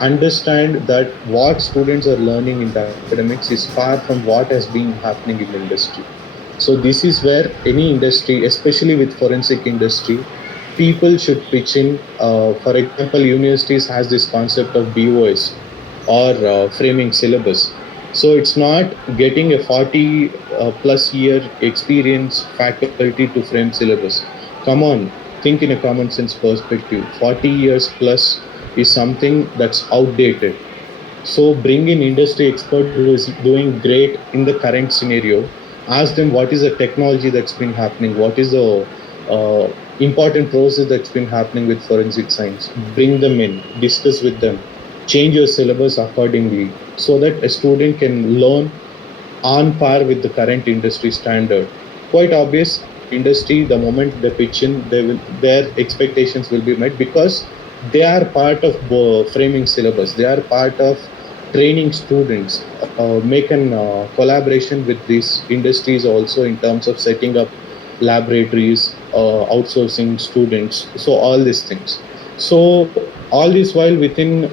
understand that what students are learning in the academics is far from what has been happening in the industry. So this is where any industry, especially with forensic industry, people should pitch in. For example, universities has this concept of BOS, or framing syllabus. So it's not getting a 40 plus year experience faculty to frame syllabus. Come on, think in a common sense perspective. 40 years plus is something that's outdated. So bring in industry expert who is doing great in the current scenario. Ask them what is the technology that's been happening, what is the important process that's been happening with forensic science. Bring them in, discuss with them, change your syllabus accordingly, so that a student can learn on par with the current industry standard. Quite obvious, industry, the moment they pitch in, their expectations will be met, because they are part of framing syllabus. They are part of training students. Make an collaboration with these industries also in terms of setting up laboratories, outsourcing students. So all these things. So all this while within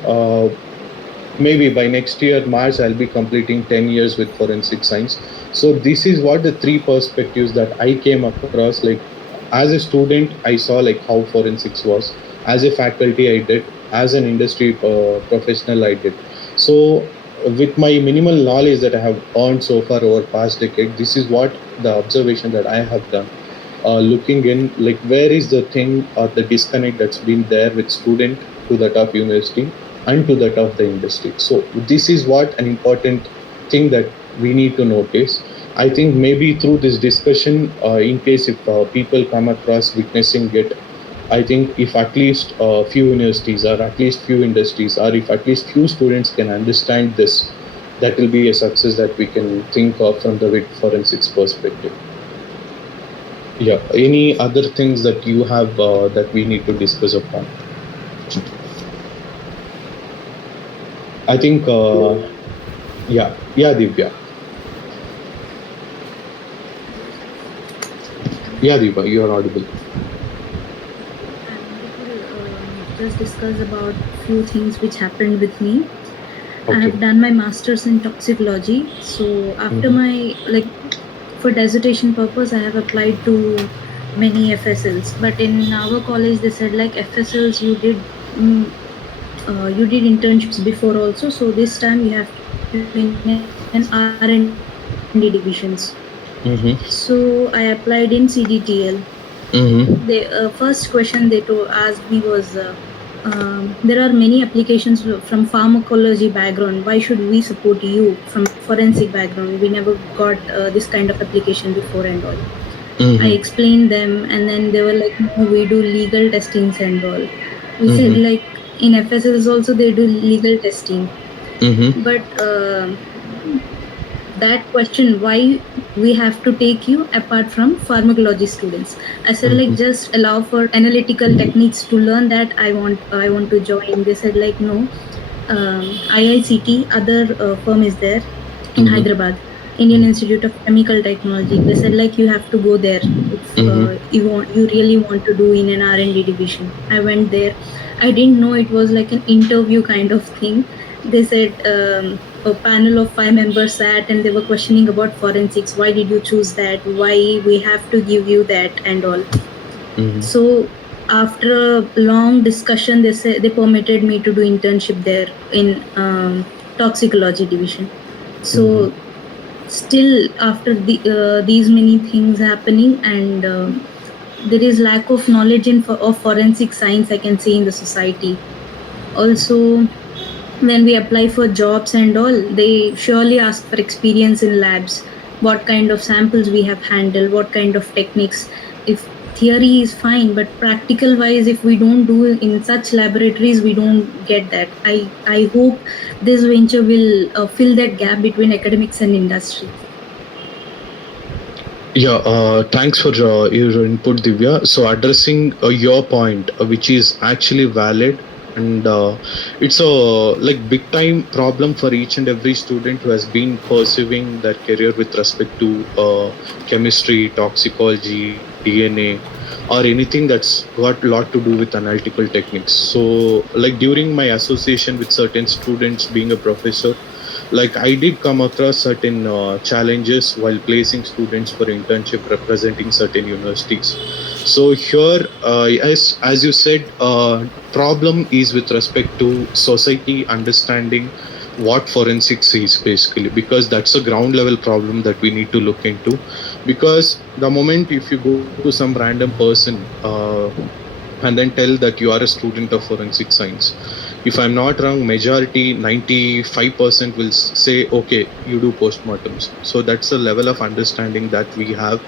maybe by next year March I'll be completing 10 years with forensic science. So this is what the three perspectives that I came across. Like, as a student I saw like how forensics was, as a faculty I did, as an industry professional I did. So with my minimal knowledge that I have earned so far over past decade, this is what the observation that I have done. Looking in, like, where is the thing or the disconnect that's been there with student to that of university and to that of the industry. So this is what an important thing that we need to notice. I think maybe through this discussion, in case if people come across witnessing it, I think if at least few universities or at least few industries or if at least few students can understand this, that will be a success that we can think of from the WIT forensics perspective. Yeah. Any other things that you have that we need to discuss upon? I think, yeah, Divya. Yeah, Divya, you are audible. Just discuss about few things which happened with me. I Okay. have done my masters in toxicology. So after my for dissertation purpose, I have applied to many FSLs. But in our college, they said like FSLs you did you did internships before also, so this time you have to in an R&D divisions. So I applied in Mm-hmm. CDTL. The first Mm-hmm. question asked me was, there are many applications from pharmacology background. Why should we support you from forensic background? We never got this kind of application before and all. I Mm-hmm. explained them, and then they were like, "No, we do legal testings and all." We said Mm-hmm. like in FSS also they do legal testing, Mm-hmm. but that question, why we have to take you apart from pharmacology students? I said like, Mm-hmm. just allow for analytical techniques to learn that. I want to join. They said like, no, IICT, other firm is there in Mm-hmm. Hyderabad, Indian Institute of Chemical Technology. They said like, you have to go there if Mm-hmm. you really want to do in an R&D division. I went there. I didn't know it was like an interview kind of thing. They said a panel of 5 members sat and they were questioning about forensics. Why did you choose that? Why we have to give you that and all? Mm-hmm. So after a long discussion, they permitted me to do internship there in toxicology division. Mm-hmm. So still after these many things happening, and there is lack of knowledge of forensic science, I can say, in the society. Also, when we apply for jobs and all, they surely ask for experience in labs, what kind of samples we have handled, what kind of techniques. If theory is fine, but practical wise, if we don't do in such laboratories, we don't get that. I hope this venture will fill that gap between academics and industry. Yeah, thanks for your input, Divya. So, addressing your point, which is actually valid, and it's a like big time problem for each and every student who has been pursuing their career with respect to chemistry, toxicology, DNA, or anything that's got a lot to do with analytical techniques. So, like during my association with certain students, being a professor, like I did come across certain challenges while placing students for internship representing certain universities. So here, as you said, problem is with respect to society understanding what forensics is basically, because that's a ground level problem that we need to look into. Because the moment if you go to some random person and then tell that you are a student of forensic science, if I'm not wrong, majority 95% will say okay, you do postmortems. So that's a level of understanding that we have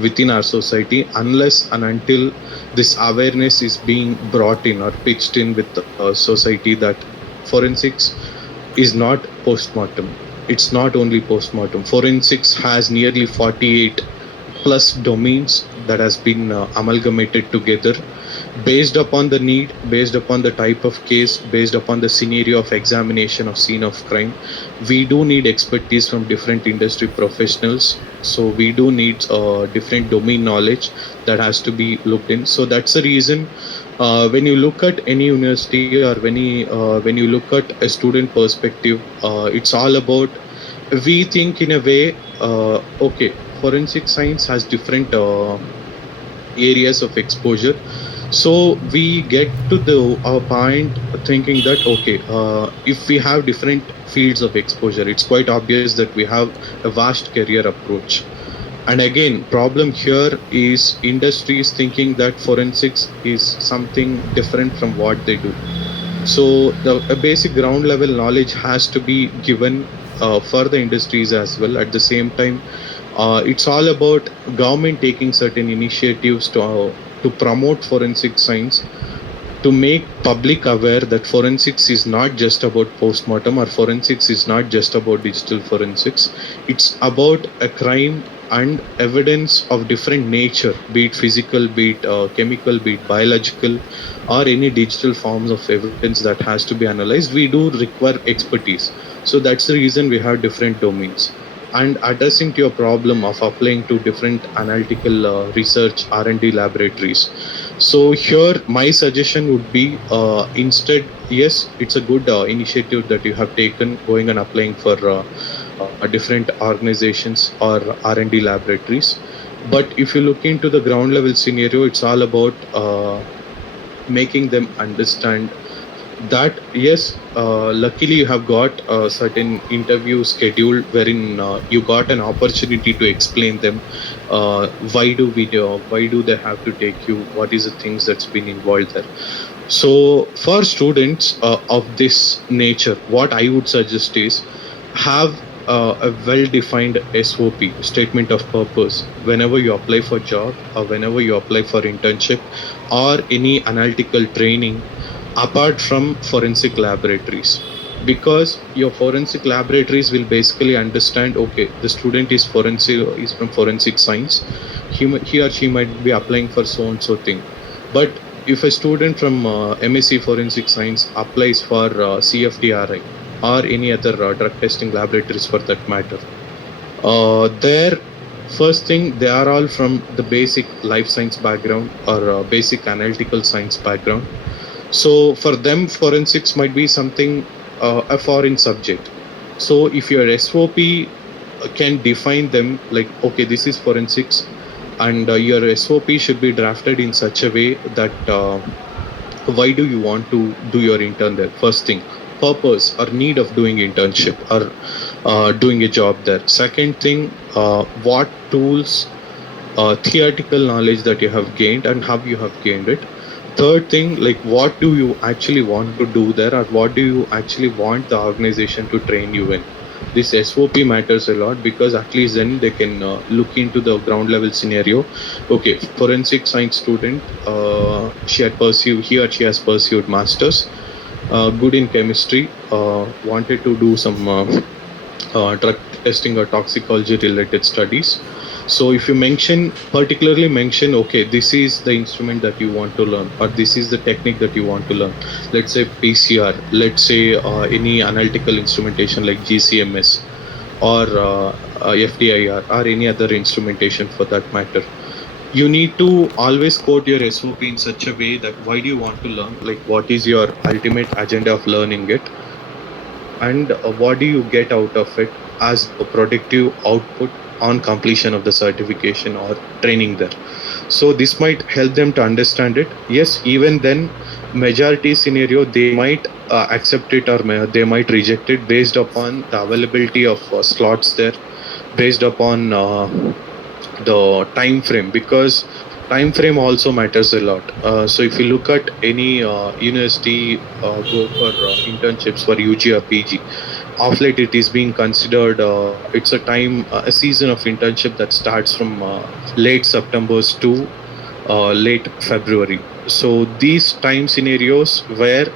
within our society. Unless and until this awareness is being brought in or pitched in with the society that forensics is not postmortem, it's not only postmortem. Forensics has nearly 48 plus domains that has been amalgamated together based upon the need, based upon the type of case, based upon the scenario of examination of scene of crime. We do need expertise from different industry professionals. So we do need different domain knowledge that has to be looked in. So that's the reason when you look at any university, or when you look at a student perspective, it's all about, we think in a way, okay, forensic science has different areas of exposure. So we get to the point thinking that okay, if we have different fields of exposure, it's quite obvious that we have a vast career approach. And again, problem here is industries thinking that forensics is something different from what they do. So a basic ground level knowledge has to be given for the industries as well. At the same time, it's all about government taking certain initiatives to promote forensic science, to make public aware that forensics is not just about postmortem, or forensics is not just about digital forensics. It's about a crime and evidence of different nature, be it physical, be it chemical, be it biological, or any digital forms of evidence that has to be analyzed. We do require expertise. So that's the reason we have different domains. And addressing to your problem of applying to different analytical research R&D laboratories, so here my suggestion would be, instead, yes, it's a good initiative that you have taken, going and applying for different organizations or R&D laboratories. But if you look into the ground level scenario, it's all about making them understand That, yes, luckily you have got a certain interview scheduled wherein you got an opportunity to explain them, why do they have to take you, what is the things that's been involved there. So for students of this nature, what I would suggest is have a well-defined SOP, statement of purpose, whenever you apply for job or whenever you apply for internship or any analytical training apart from forensic laboratories. Because your forensic laboratories will basically understand, okay, the student is from forensic science, he or she might be applying for so and so thing. But if a student from MSc Forensic Science applies for CFTRI or any other drug testing laboratories for that matter, their first thing, they are all from the basic life science background or basic analytical science background. So for them, forensics might be something a foreign subject. So if your SOP can define them like, okay, this is forensics, and your SOP should be drafted in such a way that why do you want to do your intern there? First thing, purpose or need of doing internship or doing a job there. Second thing, what tools, theoretical knowledge that you have gained and how you have gained it. Third thing, like what do you actually want to do there, or what do you actually want the organization to train you in. This SOP matters a lot, because at least then they can look into the ground level scenario. Okay, forensic science student, he or she has pursued masters, good in chemistry, wanted to do some drug testing or toxicology related studies. So if you particularly mention, okay, this is the instrument that you want to learn, or this is the technique that you want to learn. Let's say PCR, let's say any analytical instrumentation like GCMS or FDIR or any other instrumentation for that matter. You need to always quote your SOP in such a way that why do you want to learn, like what is your ultimate agenda of learning it, and what do you get out of it as a productive output on completion of the certification or training there. So this might help them to understand it. Yes, even then, majority scenario, they might accept it, or they might reject it based upon the availability of slots there, based upon the time frame, because time frame also matters a lot. So if you look at any university go for internships for UG or PG, of late it is being considered it's a season of internship that starts from late September to late February. So these time scenarios where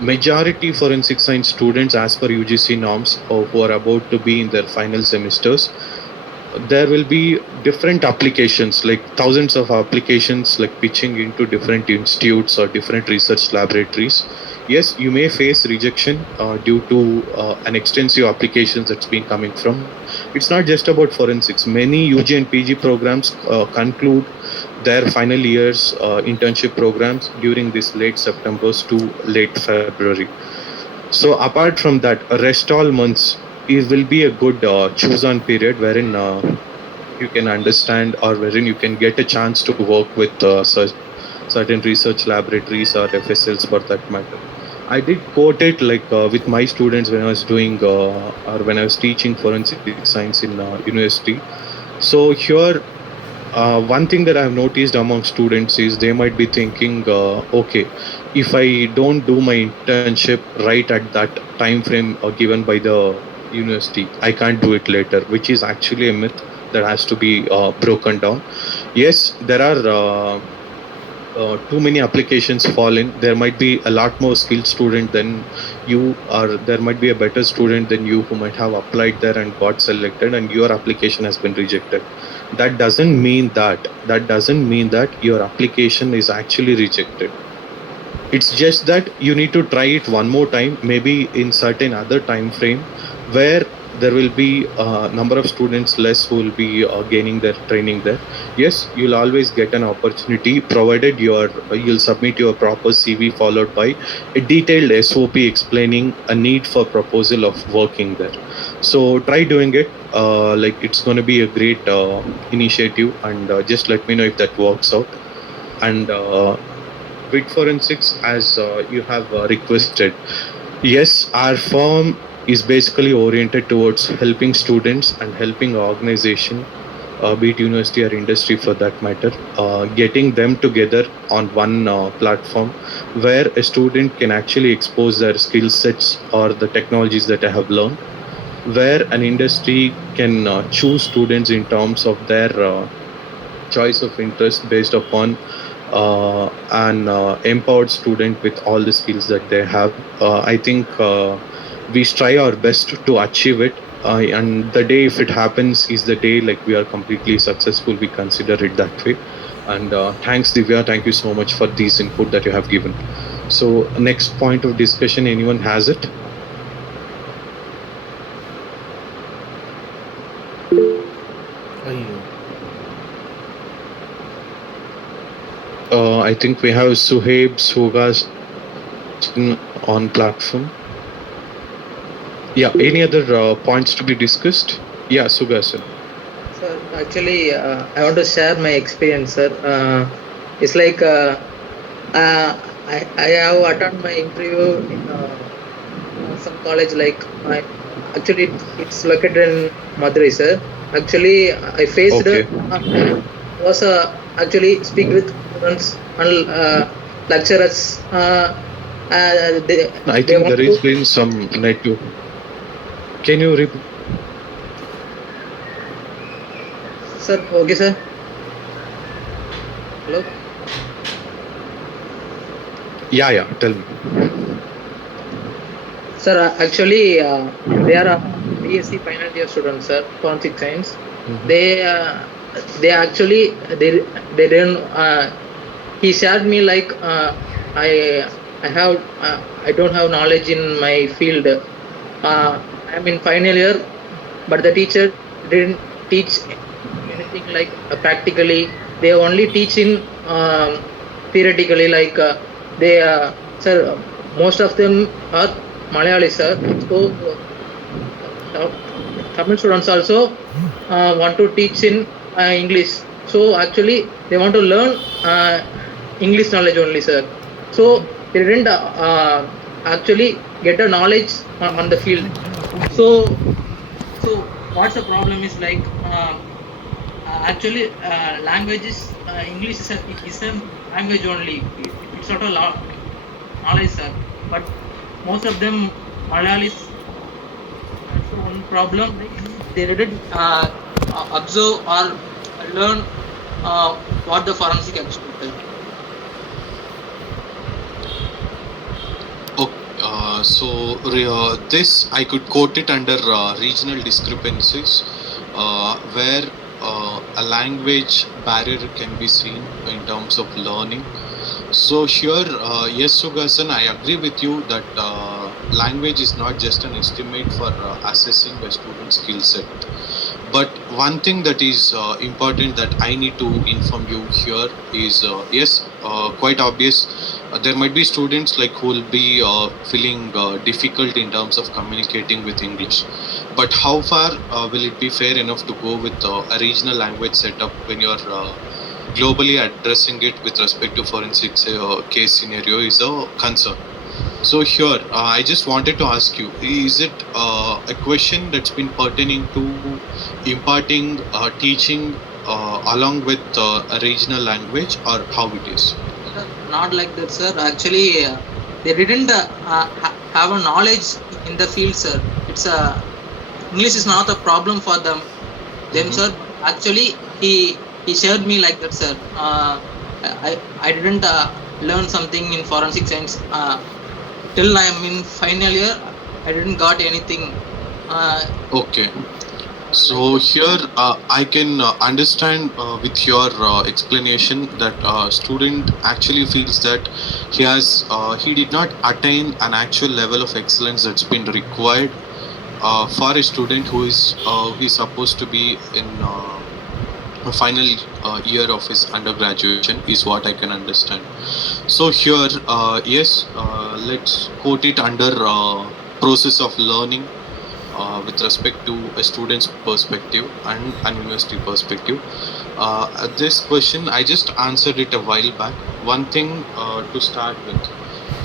majority forensic science students as per UGC norms who are about to be in their final semesters, there will be different applications, like thousands of applications, like pitching into different institutes or different research laboratories. Yes, you may face rejection due to an extensive applications that's been coming from. It's not just about forensics. Many UG and PG programs conclude their final years internship programs during this late September to late February. So apart from that, rest all months, it will be a good choose on period wherein you can understand, or wherein you can get a chance to work with certain research laboratories or FSLs for that matter. I did quote it like with my students when I was doing or when I was teaching forensic science in university. So here, one thing that I've noticed among students is they might be thinking, okay, if I don't do my internship right at that time frame given by the university, I can't do it later, which is actually a myth that has to be broken down. Yes, there are too many applications fall in. There might be a lot more skilled student than you, or there might be a better student than you who might have applied there and got selected, and your application has been rejected. That doesn't mean that your application is actually rejected. It's just that you need to try it one more time, maybe in certain other time frame where there will be a number of students less who will be gaining their training there. Yes, you'll always get an opportunity provided you'll submit your proper CV followed by a detailed SOP explaining a need for proposal of working there. So try doing it. Like it's going to be a great initiative, and just let me know if that works out. And WIT Forensics, as you have requested. Yes, our firm is basically oriented towards helping students and helping organization, be it university or industry for that matter, getting them together on one platform where a student can actually expose their skill sets or the technologies that I have learned, where an industry can choose students in terms of their choice of interest based upon an empowered student with all the skills that they have. I think we try our best to achieve it. And the day, if it happens, is the day like we are completely successful. We consider it that way. And thanks, Divya. Thank you so much for these input that you have given. So, next point of discussion, anyone has it? I think we have Suhaib Sugas on platform. Yeah, any other points to be discussed? Yeah, Sugasan. Sir, actually, I want to share my experience, sir. It's like I have attended my interview in some college, like actually it's located in Madurai, sir. Actually, I faced Okay. was actually speak with students and lecturers. They I they think want there to, has been some network. Can you repeat? sir. Okay, sir. Hello. Yeah, tell me. Sir, actually, they are BSc final year students, sir, forensic science. Mhm. They actually they didn't. He shared me like I I have I don't have knowledge in my field. I'm in final year, but the teacher didn't teach anything like practically. They only teach in theoretically. Like they sir, most of them are Malayali, sir. So Tamil students also want to teach in English. So actually, they want to learn English knowledge only, sir. So they didn't actually get a knowledge on the field. So what's the problem is like actually languages English is a language only. It's not a knowledge, sir. But most of them Malayalis, that's the one problem. They didn't observe or learn what the forensic expert is. This I could quote it under regional discrepancies, where a language barrier can be seen in terms of learning. So here, yes, Sugasan, I agree with you that language is not just an estimate for assessing a student's skill set. But one thing that is important that I need to inform you here is yes, quite obvious. There might be students like who will be feeling difficult in terms of communicating with English. But how far will it be fair enough to go with a regional language setup when you're globally addressing it with respect to forensics case scenario is a concern. So here, I just wanted to ask you: is it a question that's been pertaining to imparting teaching along with a regional language, or how it is? Not like that, sir. Actually, they didn't have a knowledge in the field, sir. It's English is not a problem for them, sir. Actually, he shared me like that, sir. I didn't learn something in forensic science till I am in final year. I didn't got anything. Okay. So here I can understand with your explanation that student actually feels that he did not attain an actual level of excellence that's been required for a student who is supposed to be in a final year of his undergraduation is what I can understand. So here, yes, let's quote it under process of learning with respect to a student's perspective and an university perspective. This question, I just answered it a while back. One thing to start with,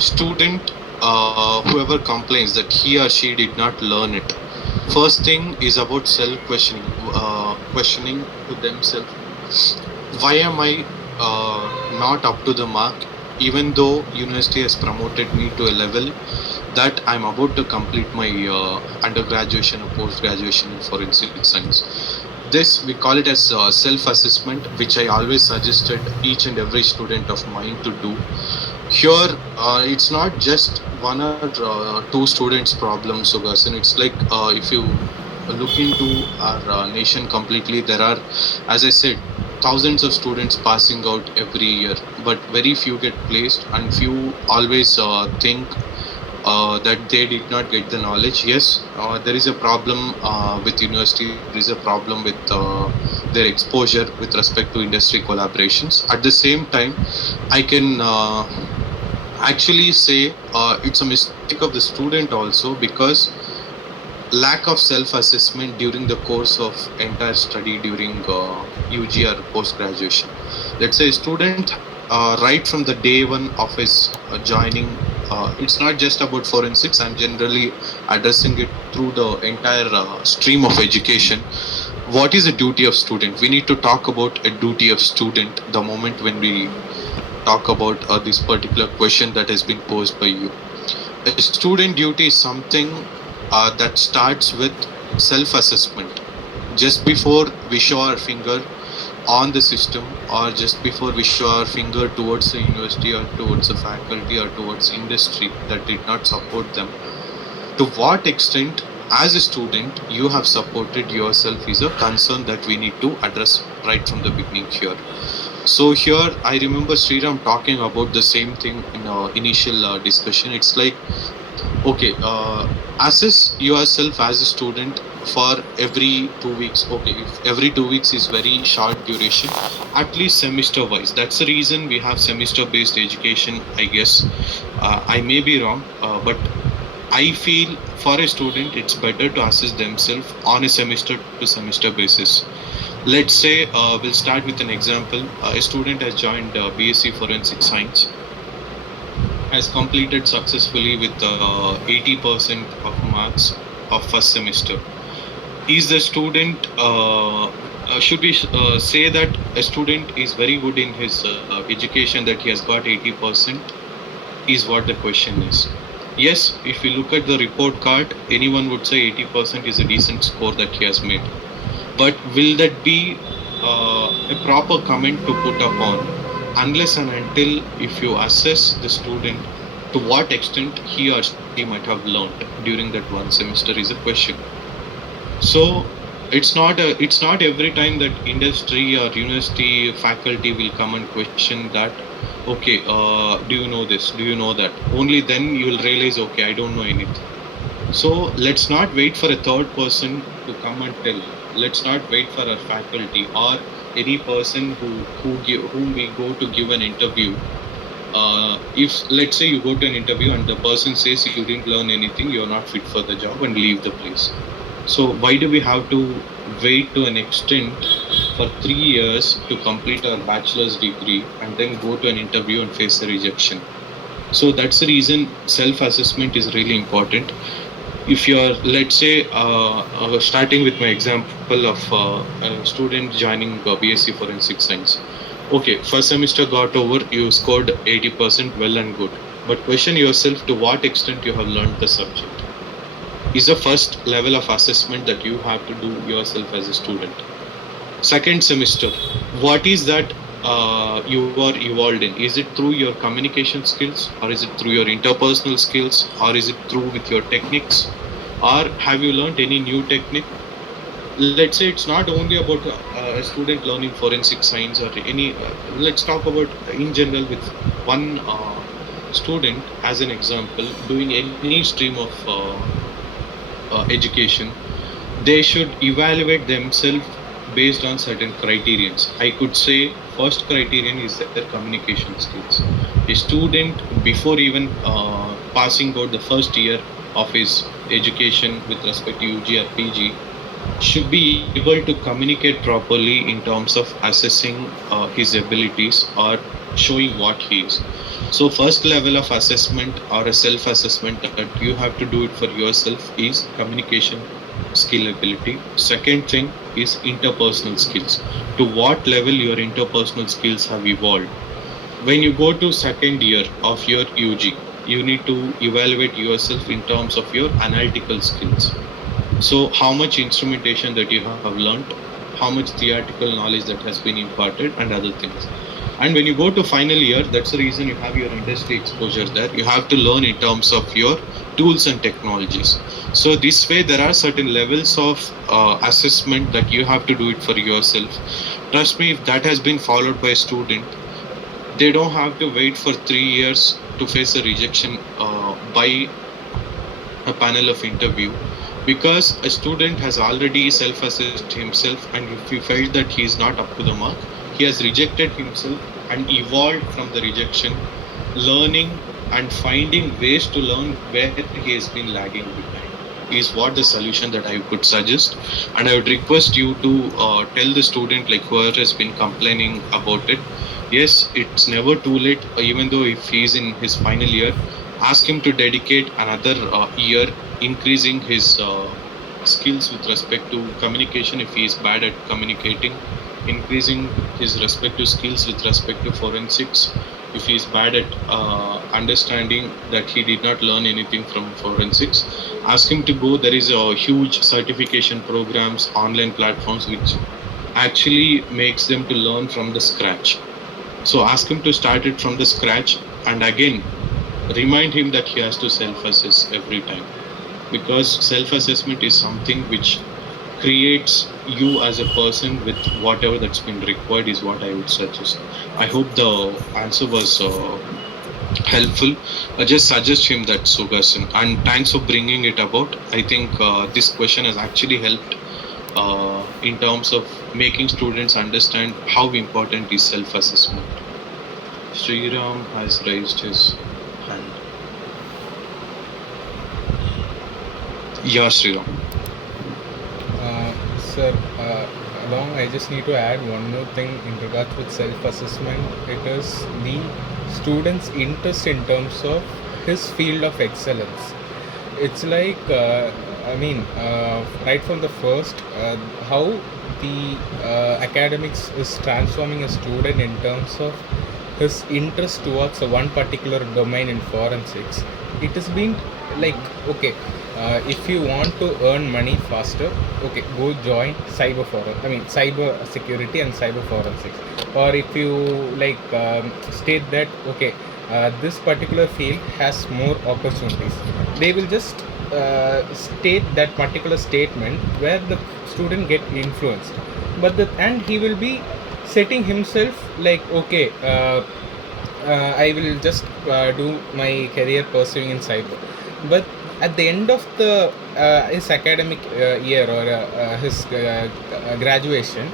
student, whoever complains that he or she did not learn it, first thing is about self questioning, questioning to themselves. Why am I not up to the mark, even though university has promoted me to a level that I'm about to complete my undergraduation or post graduation in forensic science. This we call it as self assessment, which I always suggested each and every student of mine to do. Here, it's not just one or two students' problems, Sugasan. It's like if you look into our nation completely, there are, as I said, thousands of students passing out every year, but very few get placed, and few always think that they did not get the knowledge. Yes, there is a problem with university. There is a problem with their exposure with respect to industry collaborations. At the same time, I can actually say it's a mistake of the student also, because lack of self-assessment during the course of entire study during UG or post-graduation. Let's say a student right from the day one of his joining, it's not just about forensics, I'm generally addressing it through the entire stream of education. What is the duty of student? We need to talk about a duty of student the moment when we talk about this particular question that has been posed by you. A student duty is something that starts with self-assessment. Just before we show our finger on the system, or just before we show our finger towards the university or towards the faculty or towards industry that did not support them, to what extent as a student you have supported yourself is a concern that we need to address right from the beginning here. So here I remember Sriram talking about the same thing in our initial discussion. It's like, okay, assess yourself as a student for every 2 weeks. Okay, if every 2 weeks is very short duration, at least semester wise. That's the reason we have semester based education, I guess. I may be wrong, but I feel for a student it's better to assess themselves on a semester to semester basis. Let's say we'll start with an example. A student has joined BSc Forensic Science, has completed successfully with 80% of marks of first semester. Is the student, should we say that a student is very good in his education, that he has got 80%, is what the question is. Yes, if you look at the report card, anyone would say 80% is a decent score that he has made. But will that be a proper comment to put upon, unless and until if you assess the student to what extent he or she might have learned during that one semester is a question. So it's not every time that industry or university faculty will come and question that, okay, do you know this, do you know that? Only then you will realize, okay, I don't know anything. So let's not wait for a third person to come and tell. Let's not wait for a faculty or any person whom we go to give an interview. If let's say you go to an interview and the person says you didn't learn anything, you're not fit for the job, and leave the place. So why do we have to wait to an extent for 3 years to complete our bachelor's degree and then go to an interview and face a rejection? So that's the reason self-assessment is really important. If you're, let's say, starting with my example of a student joining BSc Forensic Science. Okay, first semester got over, you scored 80%, well and good. But question yourself to what extent you have learned the subject. Is the first level of assessment that you have to do yourself as a student. Second semester, what is that you are evolved in? Is it through your communication skills, or is it through your interpersonal skills, or is it through with your techniques, or have you learned any new technique? Let's say it's not only about a student learning forensic science or any, let's talk about in general with one student as an example doing any stream of education. They should evaluate themselves based on certain criterions. I could say first criterion is their communication skills. A student before even passing out the first year of his education with respect to UG or PG should be able to communicate properly in terms of assessing his abilities or showing what he is. So first level of assessment or a self assessment that you have to do it for yourself is communication skill ability. Second thing is interpersonal skills, to what level your interpersonal skills have evolved. When you go to second year of your UG, you need to evaluate yourself in terms of your analytical skills. So how much instrumentation that you have learned, how much theoretical knowledge that has been imparted, and other things. And when you go to final year, that's the reason you have your industry exposure there. You have to learn in terms of your tools and technologies. So this way, there are certain levels of assessment that you have to do it for yourself. Trust me, if that has been followed by a student, they don't have to wait for 3 years to face a rejection by a panel of interview, because a student has already self-assessed himself, and if he felt that he is not up to the mark, he has rejected himself and evolved from the rejection, learning and finding ways to learn where he has been lagging behind is what the solution that I could suggest. And I would request you to tell the student, like whoever has been complaining about it, yes, it's never too late. Even though if he is in his final year, ask him to dedicate another year, increasing his skills with respect to communication if he is bad at communicating, increasing his respective skills with respect to forensics if he is bad at understanding that he did not learn anything from forensics. Ask him to go. There is a huge certification programs, online platforms which actually makes them to learn from the scratch. So ask him to start it from the scratch, and again remind him that he has to self-assess every time, because self-assessment is something which creates you as a person with whatever that's been required is what I would suggest. I hope the answer was helpful. I just suggest him that, Sugasan, and thanks for bringing it about. I think this question has actually helped in terms of making students understand how important is self-assessment. Sriram has raised his hand. Yeah, Sriram. Sir, along I just need to add one more thing in regards with self-assessment. It is the student's interest in terms of his field of excellence. It's like, right from the first, how the academics is transforming a student in terms of his interest towards a one particular domain in forensics. It has been like, okay, if you want to earn money faster, okay, go join cyber security and cyber forensics. Or if you like state that, okay, this particular field has more opportunities, they will just state that particular statement where the student get influenced. But and he will be setting himself like, okay, I will just do my career pursuing in cyber. But at the end of the his academic year or his graduation,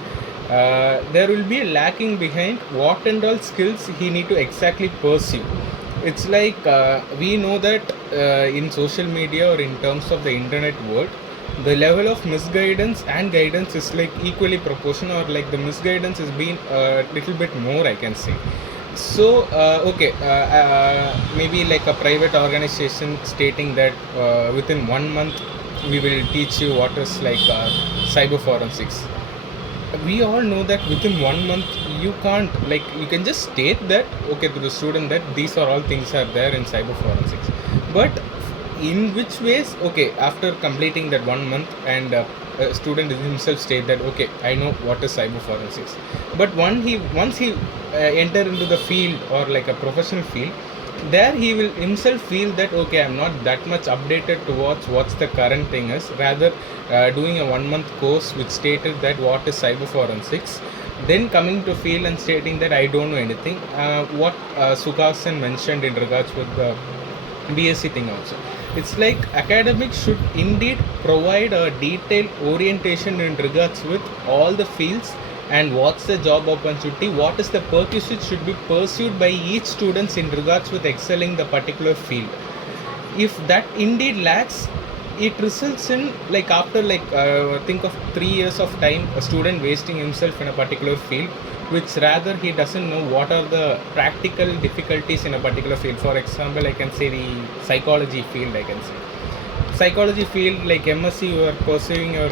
there will be a lacking behind what and all skills he need to exactly pursue. It's like we know that in social media or in terms of the internet world, the level of misguidance and guidance is like equally proportional, or like the misguidance is being a little bit more, I can say. So okay, maybe like a private organization stating that within 1 month we will teach you what is like cyber forensics. We all know that within 1 month you can't, like, you can just state that, okay, to the student that these are all things are there in cyber forensics. But in which ways, okay, after completing that 1 month, and a student himself state that, okay, I know what is cyber forensics. But once he enter into the field or like a professional field, there he will himself feel that, okay, I'm not that much updated towards what's the current thing is. Rather doing a 1 month course which stated that what is cyber forensics, then coming to field and stating that I don't know anything. What Sukasan mentioned in regards with the BSc thing also, it's like academics should indeed provide a detailed orientation in regards with all the fields and what's the job opportunity, what is the perquisite should be pursued by each students in regards with excelling the particular field. If that indeed lacks, it results in, like, after, like, think of 3 years of time, a student wasting himself in a particular field, which rather he doesn't know what are the practical difficulties in a particular field. For example, I can say the psychology field. I can say psychology field, like MSc, you are pursuing your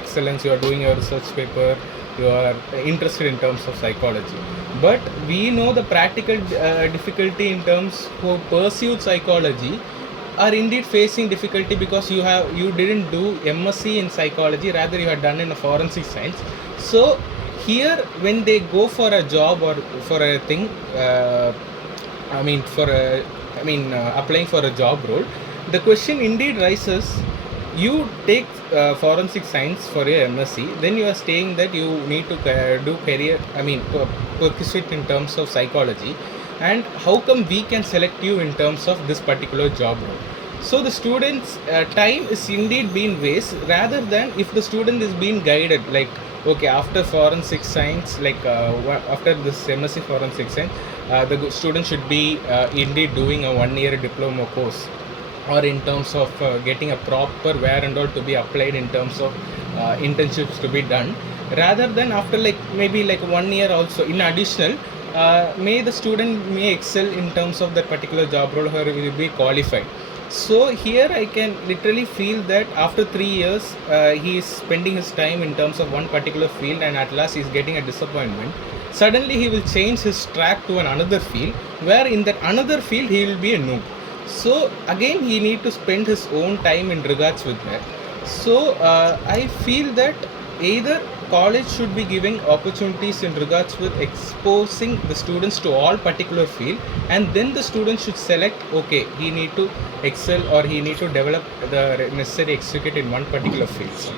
excellence, you are doing your research paper, you are interested in terms of psychology. But we know the practical difficulty in terms who pursued psychology are indeed facing difficulty, because you didn't do MSc in psychology, rather you had done in a forensic science. So here, when they go for a job or for a thing, I mean, for a, applying for a job role, the question indeed rises. You take forensic science for your MSc, then you are saying that you need to do career, pursue in terms of psychology, and how come we can select you in terms of this particular job role? So the student's time is indeed being waste, rather than if the student is being guided, like, okay, after forensic science, like, after this MSc forensic science, the student should be indeed doing a 1 year diploma course, or in terms of getting a proper where and all to be applied in terms of internships to be done, rather than after, like, maybe like 1 year also in additional, may the student may excel in terms of that particular job role, or will be qualified. So here I can literally feel that after 3 years, he is spending his time in terms of one particular field, and at last he is getting a disappointment. Suddenly he will change his track to another field, where in that another field he will be a noob. So again he need to spend his own time in regards with that. So I feel that either college should be giving opportunities in regards with exposing the students to all particular field, and then the student should select, okay, he need to excel or he need to develop the necessary execute in one particular field.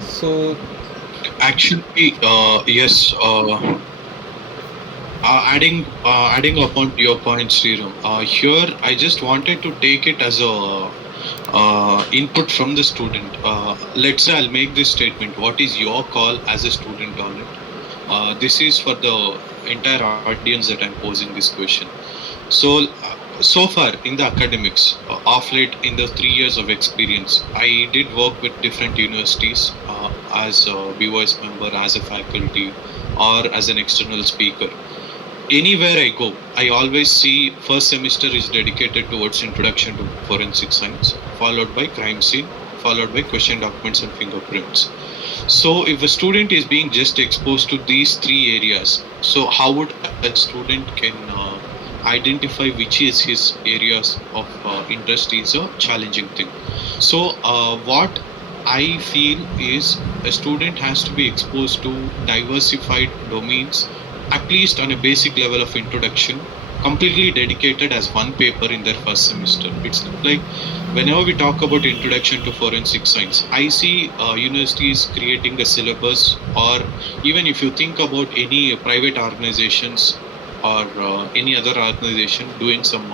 So Actually, yes. Adding upon your point, Sriram. Here, I just wanted to take it as a input from the student. Let's say I'll make this statement. What is your call as a student on it? This is for the entire audience that I'm posing this question. So, so far in the academics, of late in the 3 years of experience, I did work with different universities as a BOS member, as a faculty, or as an external speaker. Anywhere I go, I always see first semester is dedicated towards introduction to forensic science, followed by crime scene, followed by question documents and fingerprints. So if a student is being just exposed to these three areas, so how would a student can identify which is his areas of interest is a challenging thing. So what I feel is a student has to be exposed to diversified domains, at least on a basic level of introduction, completely dedicated as one paper in their first semester. It's like whenever we talk about introduction to forensic science, I see universities creating a syllabus, or even if you think about any private organizations or any other organization doing some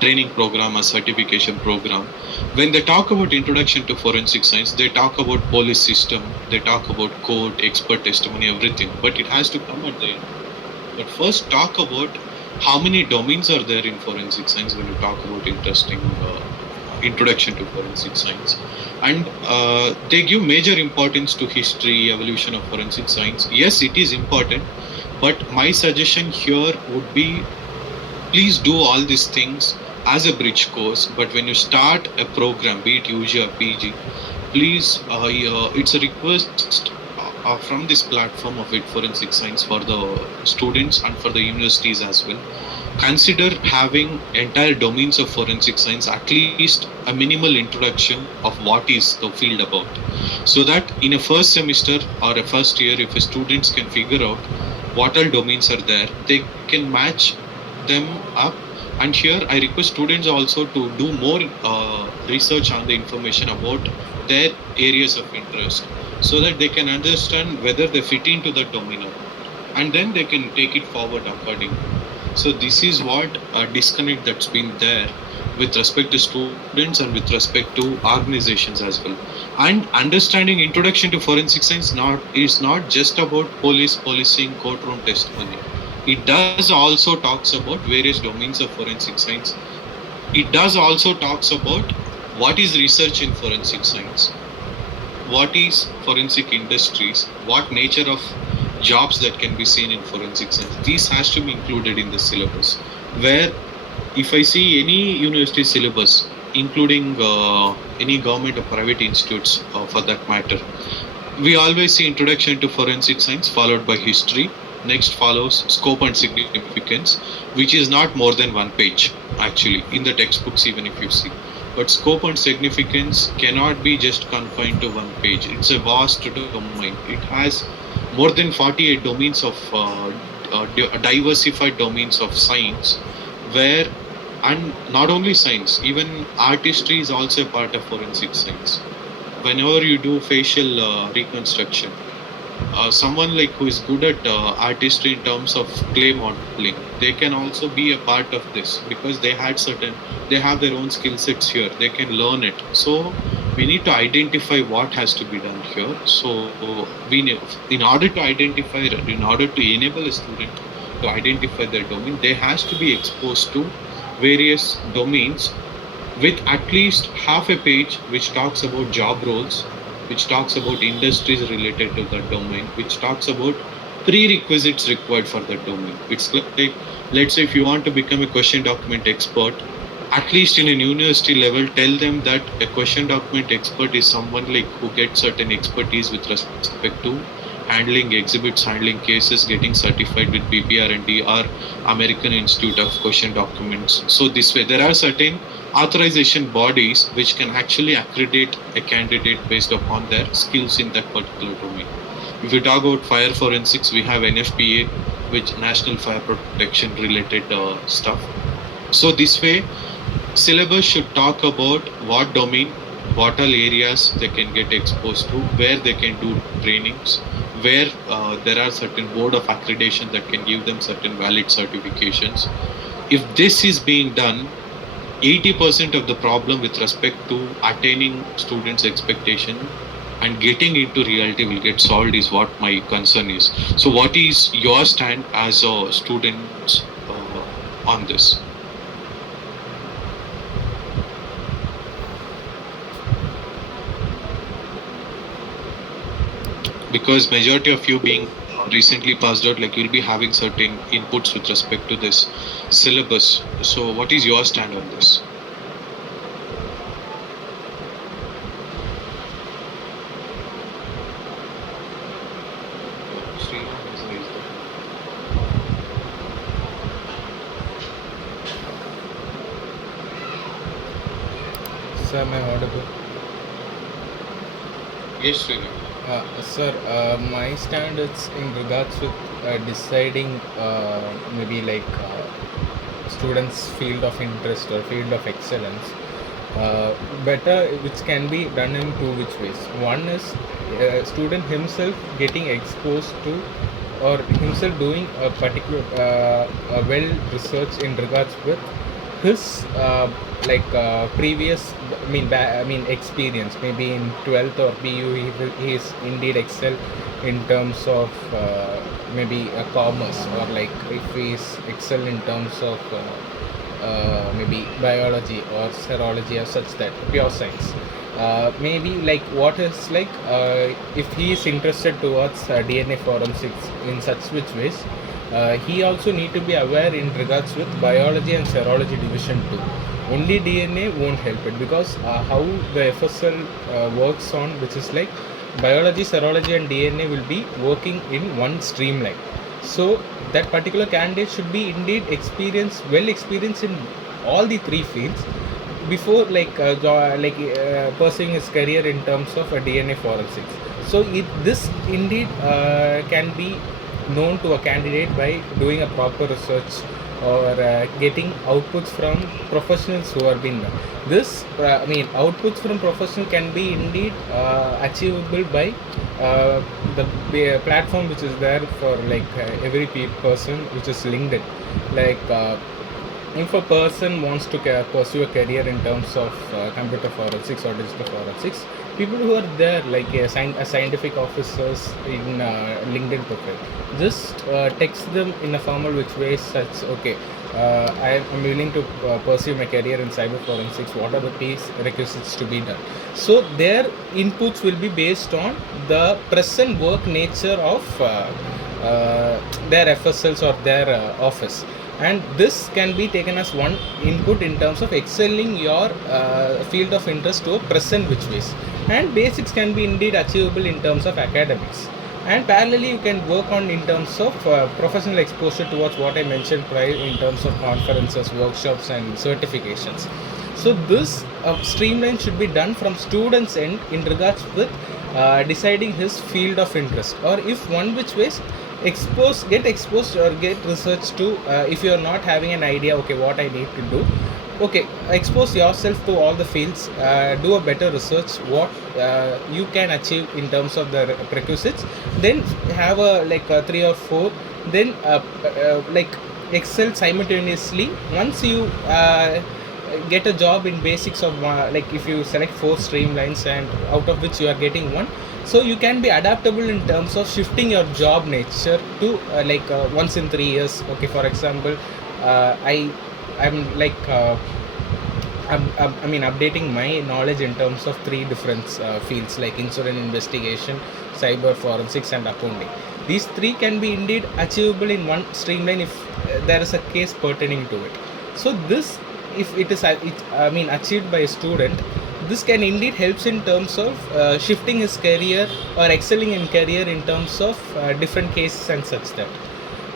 training program or certification program, when they talk about introduction to forensic science, they talk about police system, they talk about court, expert testimony, everything, but it has to come at the end. But first talk about how many domains are there in forensic science when you talk about interesting introduction to forensic science. And they give major importance to history, evolution of forensic science. Yes, it is important, but my suggestion here would be, please do all these things as a bridge course. But when you start a program, be it UG or PG, please, it's a request from this platform of WIT Forensic Science for the students and for the universities as well. Consider having entire domains of forensic science, at least a minimal introduction of what is the field about, so that in a first semester or a first year, if a students can figure out what all domains are there, they can match them up. And here I request students also to do more research on the information about their areas of interest, so that they can understand whether they fit into the domain or not, and then they can take it forward accordingly. So this is what a disconnect that's been there with respect to students and with respect to organizations as well. And understanding introduction to forensic science is not just about policing, courtroom testimony. It does also talks about various domains of forensic science. It does also talks about what is research in forensic science, what is forensic industries, what nature of jobs that can be seen in forensic science. These has to be included in the syllabus. Where if I see any university syllabus, including any government or private institutes for that matter, we always see introduction to forensic science followed by history. Next follows scope and significance, which is not more than one page actually in the textbooks, even if you see. But scope and significance cannot be just confined to one page. It's a vast domain. It has more than 48 domains of diversified domains of science, where, and not only science, even artistry is also a part of forensic science. Whenever you do facial reconstruction, someone like who is good at artistry in terms of clay modeling, they can also be a part of this because they have their own skill sets here. They can learn it. So we need to identify what has to be done here. So in order to identify, in order to enable a student to identify their domain, they has to be exposed to various domains with at least half a page which talks about job roles, which talks about industries related to that domain, which talks about prerequisites required for that domain. It's like, let's say if you want to become a question document expert, at least in a university level, tell them that a question document expert is someone like who gets certain expertise with respect to handling exhibits, handling cases, getting certified with BPR&D or American Institute of Question Documents. So this way, there are certain authorization bodies which can actually accredit a candidate based upon their skills in that particular domain. If we talk about fire forensics, we have NFPA, which National Fire Protection related stuff. So this way, syllabus should talk about what domain, what all areas they can get exposed to, where they can do trainings, where there are certain board of accreditation that can give them certain valid certifications. If this is being done, 80% of the problem with respect to attaining students' expectation and getting into reality will get solved is what my concern is. So what is your stand as a student on this? Because majority of you being recently passed out, like you'll be having certain inputs with respect to this syllabus. So what is your stand on this? Sir, am I audible? Yes, Srinath. Sir, my stand is in regards with deciding maybe like students' field of interest or field of excellence. Better, which can be done in two which ways. One is student himself getting exposed to or himself doing a particular a well research in regards with his previous experience. Maybe in 12th or BU he is indeed excel in terms of maybe commerce, or like if he is excel in terms of maybe biology or serology or such, that pure science. Maybe like what is like if he is interested towards DNA forensics in such which ways, he also need to be aware in regards with biology and serology division too. Only DNA won't help it, because how the FSL works on, which is like biology, serology and DNA will be working in one streamline. So that particular candidate should be indeed well experienced in all the three fields before pursuing his career in terms of DNA forensics. So this indeed can be known to a candidate by doing a proper research or getting outputs from professionals who have been done. This outputs from professional can be indeed achievable by the platform which is there for every person, which is LinkedIn. If a person wants to pursue a career in terms of computer forensics or digital forensics, people who are there, like a scientific officers in LinkedIn profile, just text them in a formal which way, such okay, I am willing to pursue my career in cyber forensics. What are the piece requisites to be done? So their inputs will be based on the present work nature of their FSLs or their office, and this can be taken as one input in terms of excelling your field of interest to a present which ways. And basics can be indeed achievable in terms of academics, and parallelly you can work on in terms of professional exposure towards what I mentioned prior in terms of conferences, workshops and certifications. So this streamline should be done from students end in regards with deciding his field of interest, or if one which ways get exposed or get research to, if you are not having an idea, okay, what I need to do, okay, expose yourself to all the fields, do a better research what you can achieve in terms of the prerequisites, then have a like a 3 or 4, then like excel simultaneously. Once you get a job in basics of like if you select 4 streamlines and out of which you are getting one, so you can be adaptable in terms of shifting your job nature to once in 3 years. Okay, for example, I'm like I mean updating my knowledge in terms of 3 different fields like insurance investigation, cyber forensics and accounting. These 3 can be indeed achievable in one streamline if there is a case pertaining to it. So this, if it is achieved by a student, this can indeed helps in terms of shifting his career or excelling in career in terms of different cases and such that.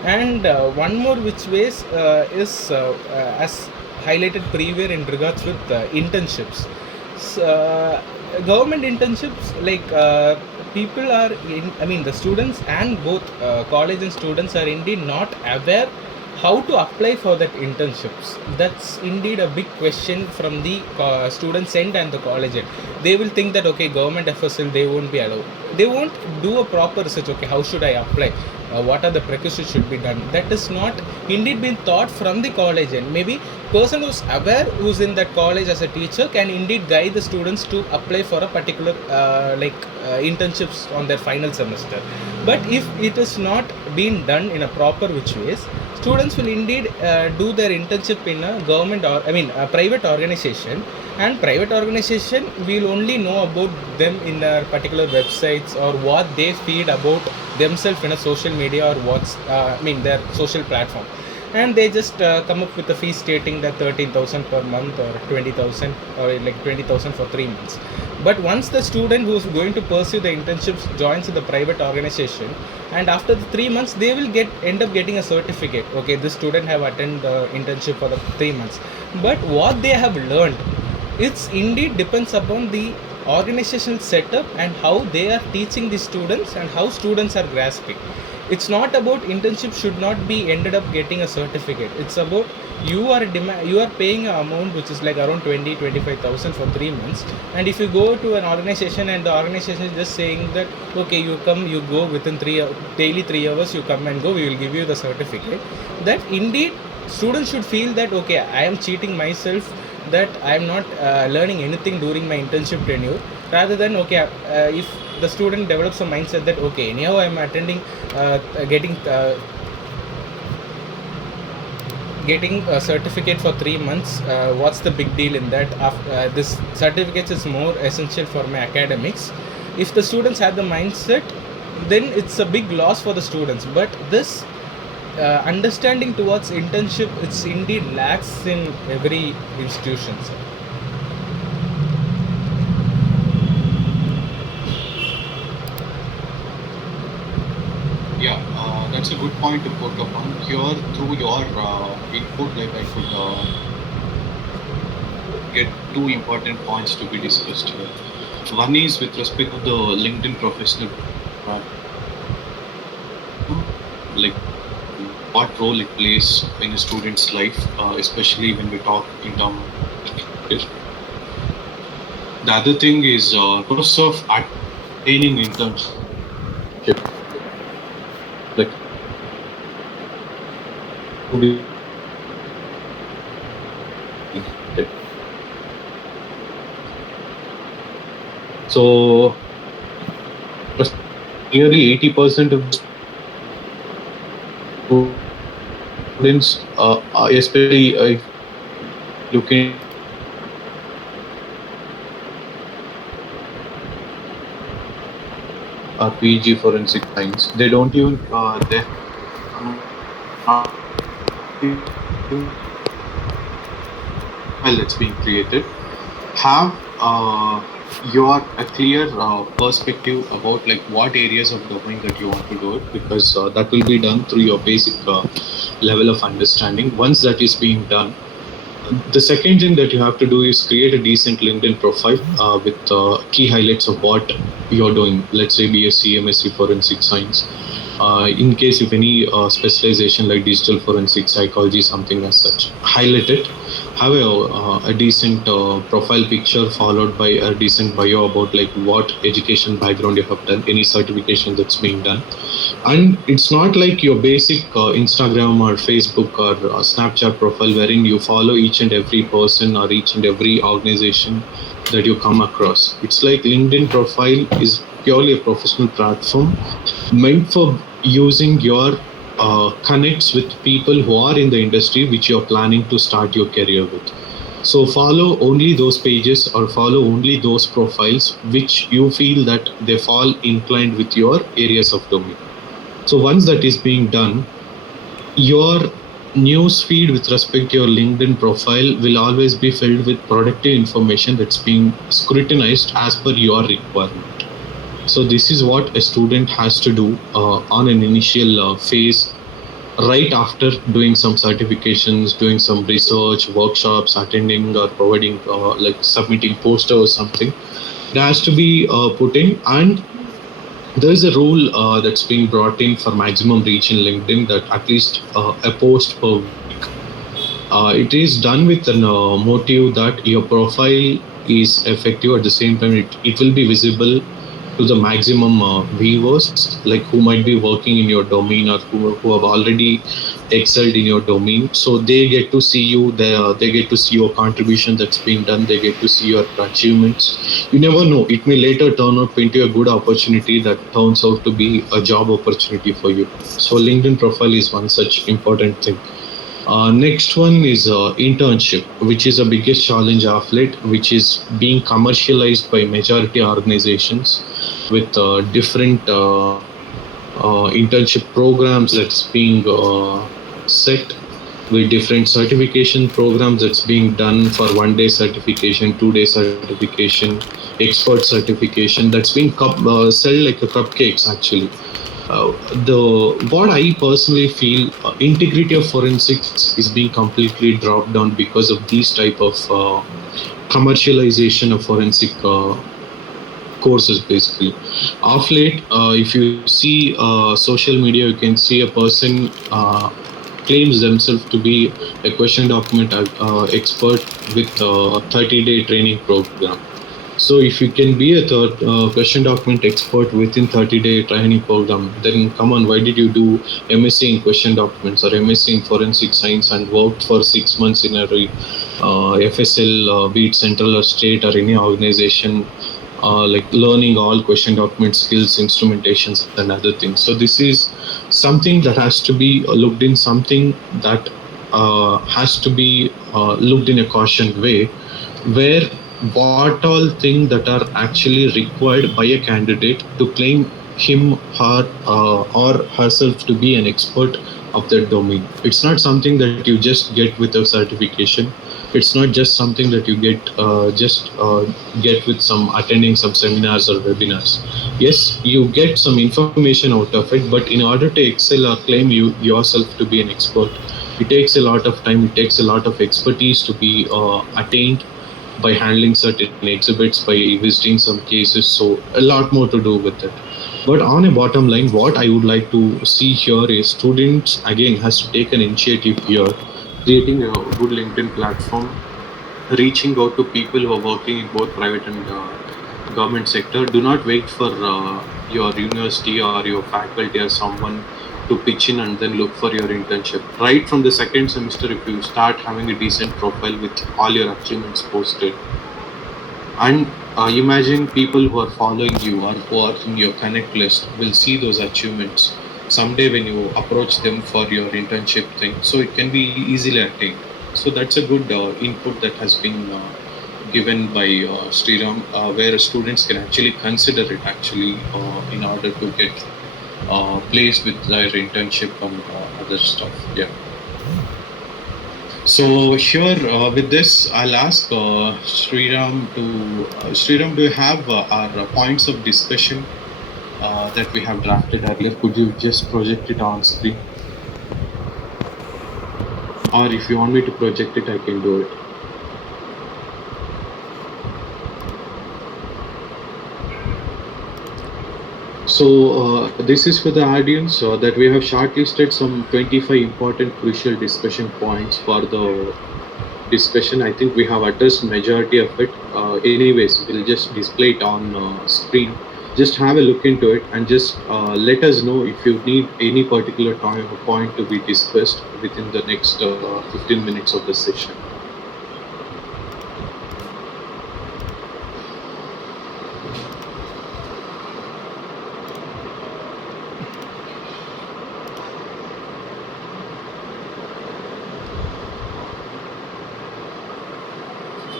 And one more which ways is as highlighted previous in regards with internships. So, government internships, like people are in, I mean the students and both college and students are indeed not aware how to apply for that internships. That's indeed a big question from the students end and the college end. They will think that okay, government FSL they won't be allowed, they won't do a proper research. Okay, how should I apply, what are the prerequisites should be done? That is not indeed been taught from the college end. Maybe person who's aware, who's in that college as a teacher, can indeed guide the students to apply for a particular internships on their final semester. But if it is not being done in a proper which ways, students will indeed do their internship in a government or a private organization, and private organization will only know about them in their particular websites or what they feed about themselves in a social media or what's their social platform. And they just come up with a fee stating that 13,000 per month or 20,000 or like 20,000 for 3 months. But once the student who's going to pursue the internships joins the private organization, and after the 3 months they will end up getting a certificate. Okay, this student have attended the internship for the 3 months, but what they have learned, it's indeed depends upon the organizational setup and how they are teaching the students and how students are grasping. It's not about internship should not be ended up getting a certificate. It's about you are paying an amount which is like around 25,000 for 3 months, and if you go to an organization and the organization is just saying that okay, you come, you go within daily 3 hours, you come and go, we will give you the certificate, that indeed students should feel that okay, I am cheating myself, that I am not learning anything during my internship tenure, rather than okay, if the student develops a mindset that okay, anyhow I am attending getting a certificate for 3 months, what's the big deal in that? This certificate is more essential for my academics. If the students have the mindset, then it's a big loss for the students. But this understanding towards internship, it's indeed lacks in every institution, sir. Yeah, that's a good point to put upon. Here, through your input, like I could get 2 important points to be discussed here. One is with respect to the LinkedIn professional, like what role it plays in a student's life, especially when we talk in terms. The other thing is process of attaining internship. Like So nearly 80% of the students, especially if you look into PG forensic science, they don't even they not even profile that's being created have your a clear perspective about like what areas of domain that you want to do it, because that will be done through your basic level of understanding. Once that is being done, the second thing that you have to do is create a decent LinkedIn profile with key highlights of what you're doing. Let's say BSc, MSc Forensic Science. In case if any specialization like digital forensic psychology, something as such, highlight it. Have a decent profile picture followed by a decent bio about like what education background you have done, any certification that's being done. And it's not like your basic Instagram or Facebook or Snapchat profile wherein you follow each and every person or each and every organization that you come across. It's like LinkedIn profile is purely a professional platform meant for using your connects with people who are in the industry which you're planning to start your career with. So follow only those pages or follow only those profiles which you feel that they fall inclined with your areas of domain. So once that is being done, your news feed with respect to your LinkedIn profile will always be filled with productive information that's being scrutinized as per your requirement. So this is what a student has to do on an initial phase, right after doing some certifications, doing some research, workshops, attending or providing like submitting poster or something. It has to be put in, and there is a rule that's being brought in for maximum reach in LinkedIn that at least a post per week. It is done with an motive that your profile is effective. At the same time, it will be visible to the maximum viewers, like who might be working in your domain or who have already excelled in your domain. So they get to see you, they get to see your contribution that's being done, they get to see your achievements. You never know, it may later turn up into a good opportunity that turns out to be a job opportunity for you. So LinkedIn profile is one such important thing. Next one is internship, which is the biggest challenge of late, which is being commercialized by majority organizations with different internship programs that's being set, with different certification programs that's being done for 1 day certification, 2 day certification, expert certification, that's being sold like a cupcakes actually. The what I personally feel, integrity of forensics is being completely dropped down because of these type of commercialization of forensic courses basically. Of late, if you see social media, you can see a person claims themselves to be a question document expert with a 30-day training program. So if you can be a question document expert within 30-day training program, then come on, why did you do MSc in question documents or MSc in forensic science and worked for 6 months in a FSL, be it central or state or any organization, like learning all question document skills, instrumentations and other things. So this is something that has to be looked in, something that has to be looked in a cautioned way, where what all things that are actually required by a candidate to claim him, her, or herself to be an expert of that domain. It's not something that you just get with a certification. It's not just something that you get with some attending some seminars or webinars. Yes, you get some information out of it, but in order to excel or claim you yourself to be an expert, it takes a lot of time, it takes a lot of expertise to be attained by handling certain exhibits, by visiting some cases. So a lot more to do with it. But on a bottom line, what I would like to see here is students again has to take an initiative here, creating a good LinkedIn platform, reaching out to people who are working in both private and government sector. Do not wait for your university or your faculty or someone to pitch in and then look for your internship. Right from the second semester, if you start having a decent profile with all your achievements posted, and Imagine people who are following you or who are in your connect list will see those achievements someday when you approach them for your internship thing. So it can be easily attained. So that's a good input that has been given by Sriram, where students can actually consider it actually in order to get placed with their internship and other stuff. Yeah. So here with this, I'll ask Sriram to Sriram. Do you have our points of discussion that we have drafted earlier? Could you just project it on screen, or if you want me to project it, I can do it. So this is for the audience that we have shortlisted some 25 important crucial discussion points for the discussion. I think we have addressed majority of it. Anyways, we'll just display it on screen. Just have a look into it and just let us know if you need any particular point to be discussed within the next 15 minutes of the session.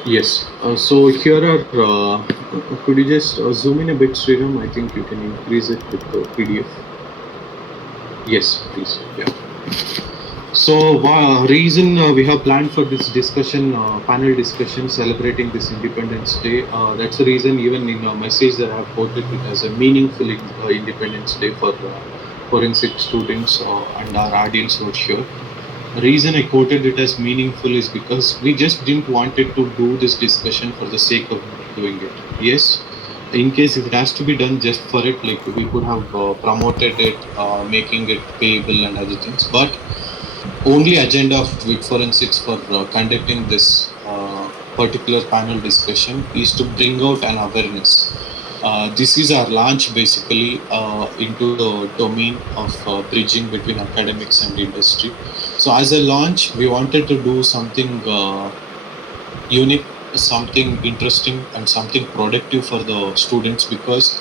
Yes. So here are. Could you just zoom in a bit, Sriram? I think you can increase it with the PDF. Yes, please. Yeah. So reason we have planned for this discussion, panel discussion celebrating this Independence Day. That's the reason even in our message that I have quoted it as a meaningful Independence Day for forensic students and our audience out here. The reason I quoted it as meaningful is because we just didn't wanted to do this discussion for the sake of doing it. Yes, in case if it has to be done just for it, like we could have promoted it, making it payable and other things. But only agenda of WIT Forensics for conducting this particular panel discussion is to bring out an awareness. This is our launch basically into the domain of bridging between academics and industry. So as a launch, we wanted to do something unique, something interesting, and something productive for the students, because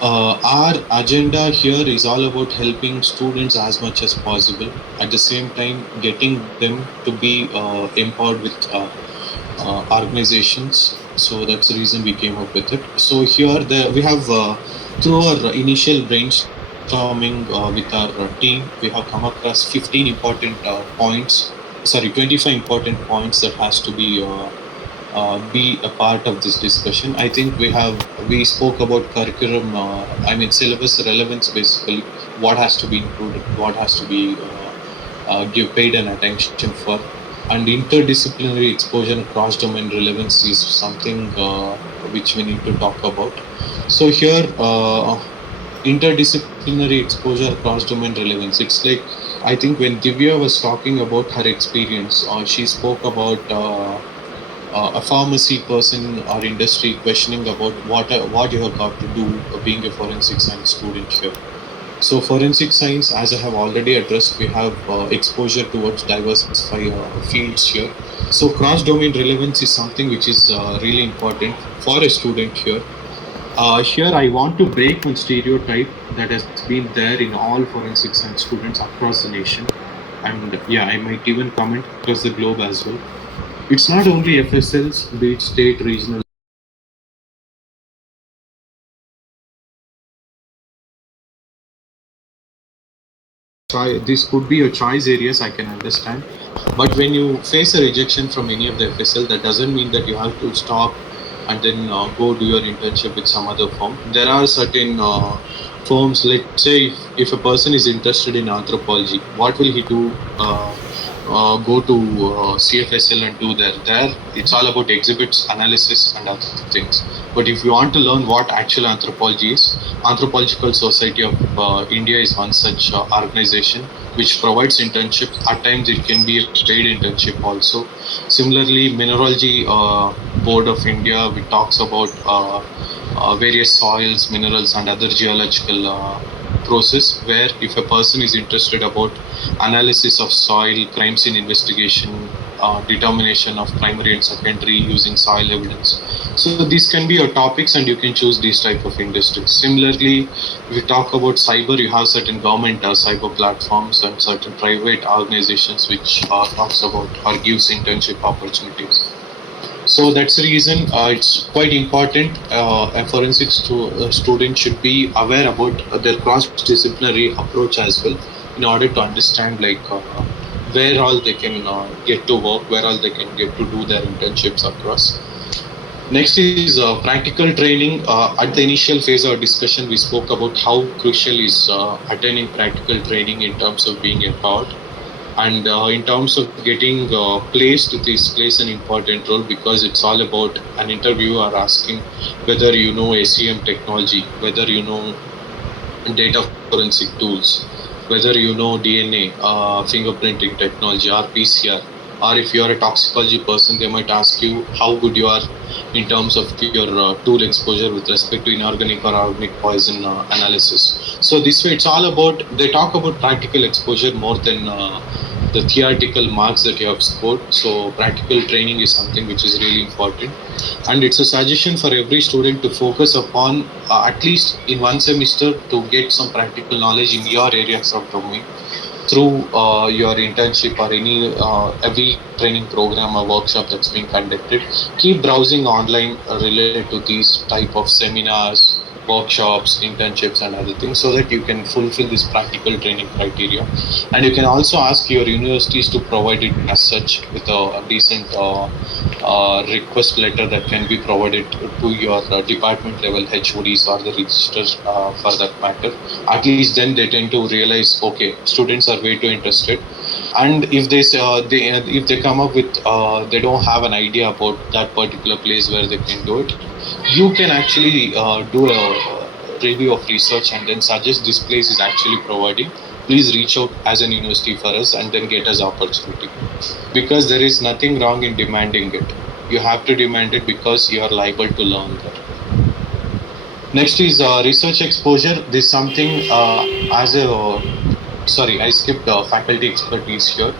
our agenda here is all about helping students as much as possible, at the same time getting them to be empowered with organizations. So that's the reason we came up with it. So here we have through our initial brainstorming with our team, we have come across 15 important points, 25 important points that has to be a part of this discussion. I think we spoke about curriculum, syllabus relevance, basically what has to be included, what has to be give paid an attention for, and interdisciplinary exposure and cross-domain relevance is something which we need to talk about. So here, interdisciplinary exposure, cross-domain relevance. It's like, I think when Divya was talking about her experience, she spoke about a pharmacy person or industry questioning about what you have got to do being a forensic science student here. So forensic science, as I have already addressed, we have exposure towards diverse fields here. So cross-domain relevance is something which is really important for a student here. Here I want to break one stereotype that has been there in all forensic science students across the nation. And yeah, I might even comment across the globe as well. It's not only FSLs, be it state, regional. This could be your choice areas, I can understand. But when you face a rejection from any of the FSL, that doesn't mean that you have to stop and then go do your internship with some other firm. There are certain firms, let's say if a person is interested in anthropology, what will he do? Go to CFSL and do there. It's all about exhibits, analysis, and other things. But if you want to learn what actual anthropology is, Anthropological Society of India is one such organization which provides internships. At times, it can be a paid internship also. Similarly, Mineralogy Board of India, which talks about various soils, minerals, and other geological process, where if a person is interested about analysis of soil, crime scene investigation, determination of primary and secondary using soil evidence. So these can be your topics, and you can choose these type of industries. Similarly, if you talk about cyber, you have certain government cyber platforms and certain private organizations which talks about or gives internship opportunities. So that's the reason it's quite important. A forensics student should be aware about their cross-disciplinary approach as well, in order to understand like where all they can get to work, where all they can get to do their internships across. Next is practical training. At the initial phase of discussion, we spoke about how crucial is attaining practical training in terms of being empowered. And in terms of getting placed, this plays an important role because it's all about an interviewer asking whether you know ACM technology, whether you know data forensic tools, whether you know DNA, fingerprinting technology, or PCR, or if you are a toxicology person, they might ask you how good you are in terms of your tool exposure with respect to inorganic or organic poison analysis. So this way, it's all about, they talk about practical exposure more than the theoretical marks that you have scored. So practical training is something which is really important, and it's a suggestion for every student to focus upon at least in one semester to get some practical knowledge in your areas of domain through your internship or any every training program or workshop that's being conducted. Keep browsing online related to these type of seminars, workshops, internships, and other things, so that you can fulfill this practical training criteria. And you can also ask your universities to provide it as such with a decent request letter that can be provided to your department level HODs or the registers for that matter. At least then they tend to realize, okay, students are way too interested. And if if they come up with they don't have an idea about that particular place where they can do it, you can actually do a review of research and then suggest this place is actually providing. Please reach out as an university for us and then get us opportunity, because there is nothing wrong in demanding it. You have to demand it because you are liable to learn that. Next is research exposure. This is something as a sorry, I skipped faculty expertise here.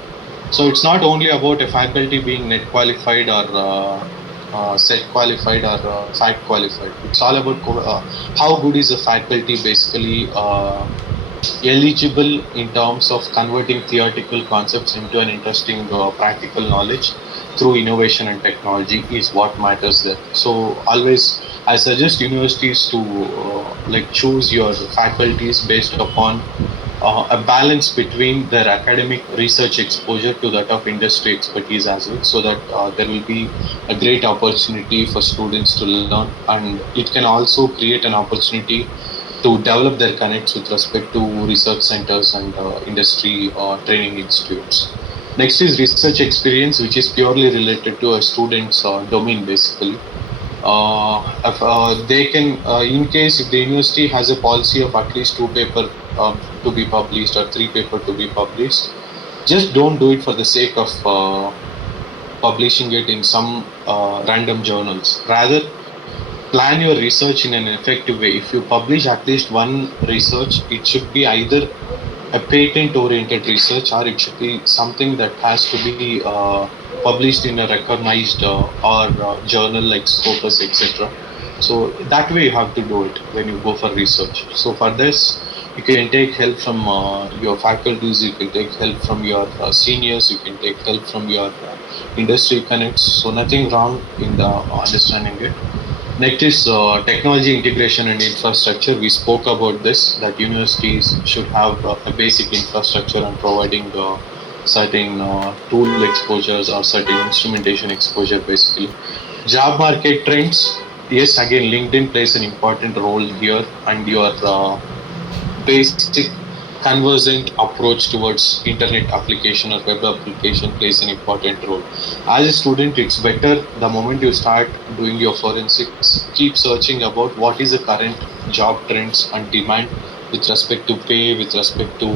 So it's not only about a faculty being net qualified or set qualified or fact qualified. It's all about how good is the faculty basically eligible in terms of converting theoretical concepts into an interesting practical knowledge through innovation and technology is what matters there. So always I suggest universities to like choose your faculties based upon a balance between their academic research exposure to that of industry expertise as well, so that there will be a great opportunity for students to learn, and it can also create an opportunity to develop their connects with respect to research centers and industry training institutes. Next is research experience, which is purely related to a student's domain basically. If, they can, in case if the university has a policy of at least 2 paper to be published or 3 paper to be published, just don't do it for the sake of publishing it in some random journals. Rather, plan your research in an effective way. If you publish at least one research, it should be either a patent oriented research or it should be something that has to be published in a recognized or journal like Scopus, etc. So that way you have to do it when you go for research. So for this, you can take help from your faculties, you can take help from your seniors, you can take help from your industry connects. So nothing wrong in the understanding it. Next is technology integration and infrastructure. We spoke about this, that universities should have a basic infrastructure and providing certain tool exposures or certain instrumentation exposure basically. Job market trends. Yes, again, LinkedIn plays an important role here, and your basic conversant approach towards internet application or web application plays an important role. As a student, it's better the moment you start doing your forensics, keep searching about what is the current job trends and demand with respect to pay, with respect to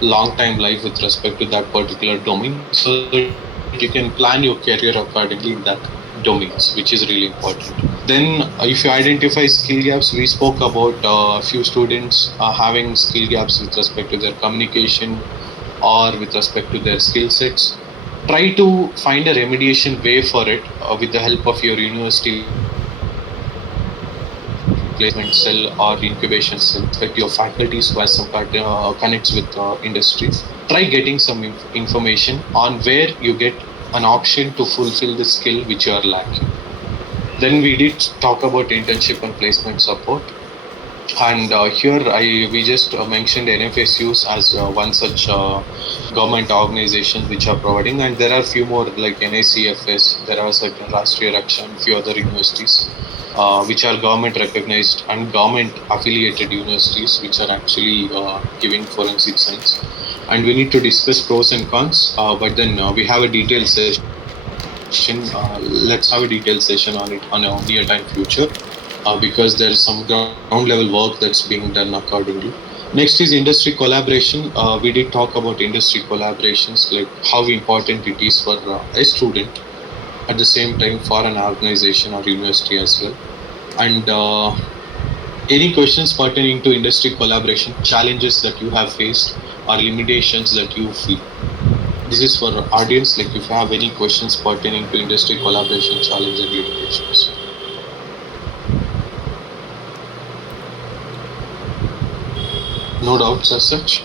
long time life, with respect to that particular domain, so that you can plan your career accordingly in that domains, which is really important. Then if you identify skill gaps, we spoke about a few students having skill gaps with respect to their communication or with respect to their skill sets. try to find a remediation way for it with the help of your university placement cell or incubation cell, that your faculties who has some connects with industries. Try getting some information on where you get an option to fulfill the skill which you are lacking. Then we did talk about internship and placement support. And we just mentioned NFSUs as one such government organization which are providing, and there are few more like NACFS. There are certain Rashtriya Raksha and few other universities which are government recognized and government affiliated universities which are actually giving forensic science. And we need to discuss pros and cons. But then we have a detailed session. Let's have a detailed session on it on a near time future. Because there is some ground level work that's being done accordingly. Next is industry collaboration. We did talk about industry collaborations, like how important it is for a student, at the same time for an organization or university as well. And any questions pertaining to industry collaboration, challenges that you have faced, or limitations that you feel. This is for audience, like if you have any questions pertaining to industry collaboration, challenges and limitations. No doubts as such.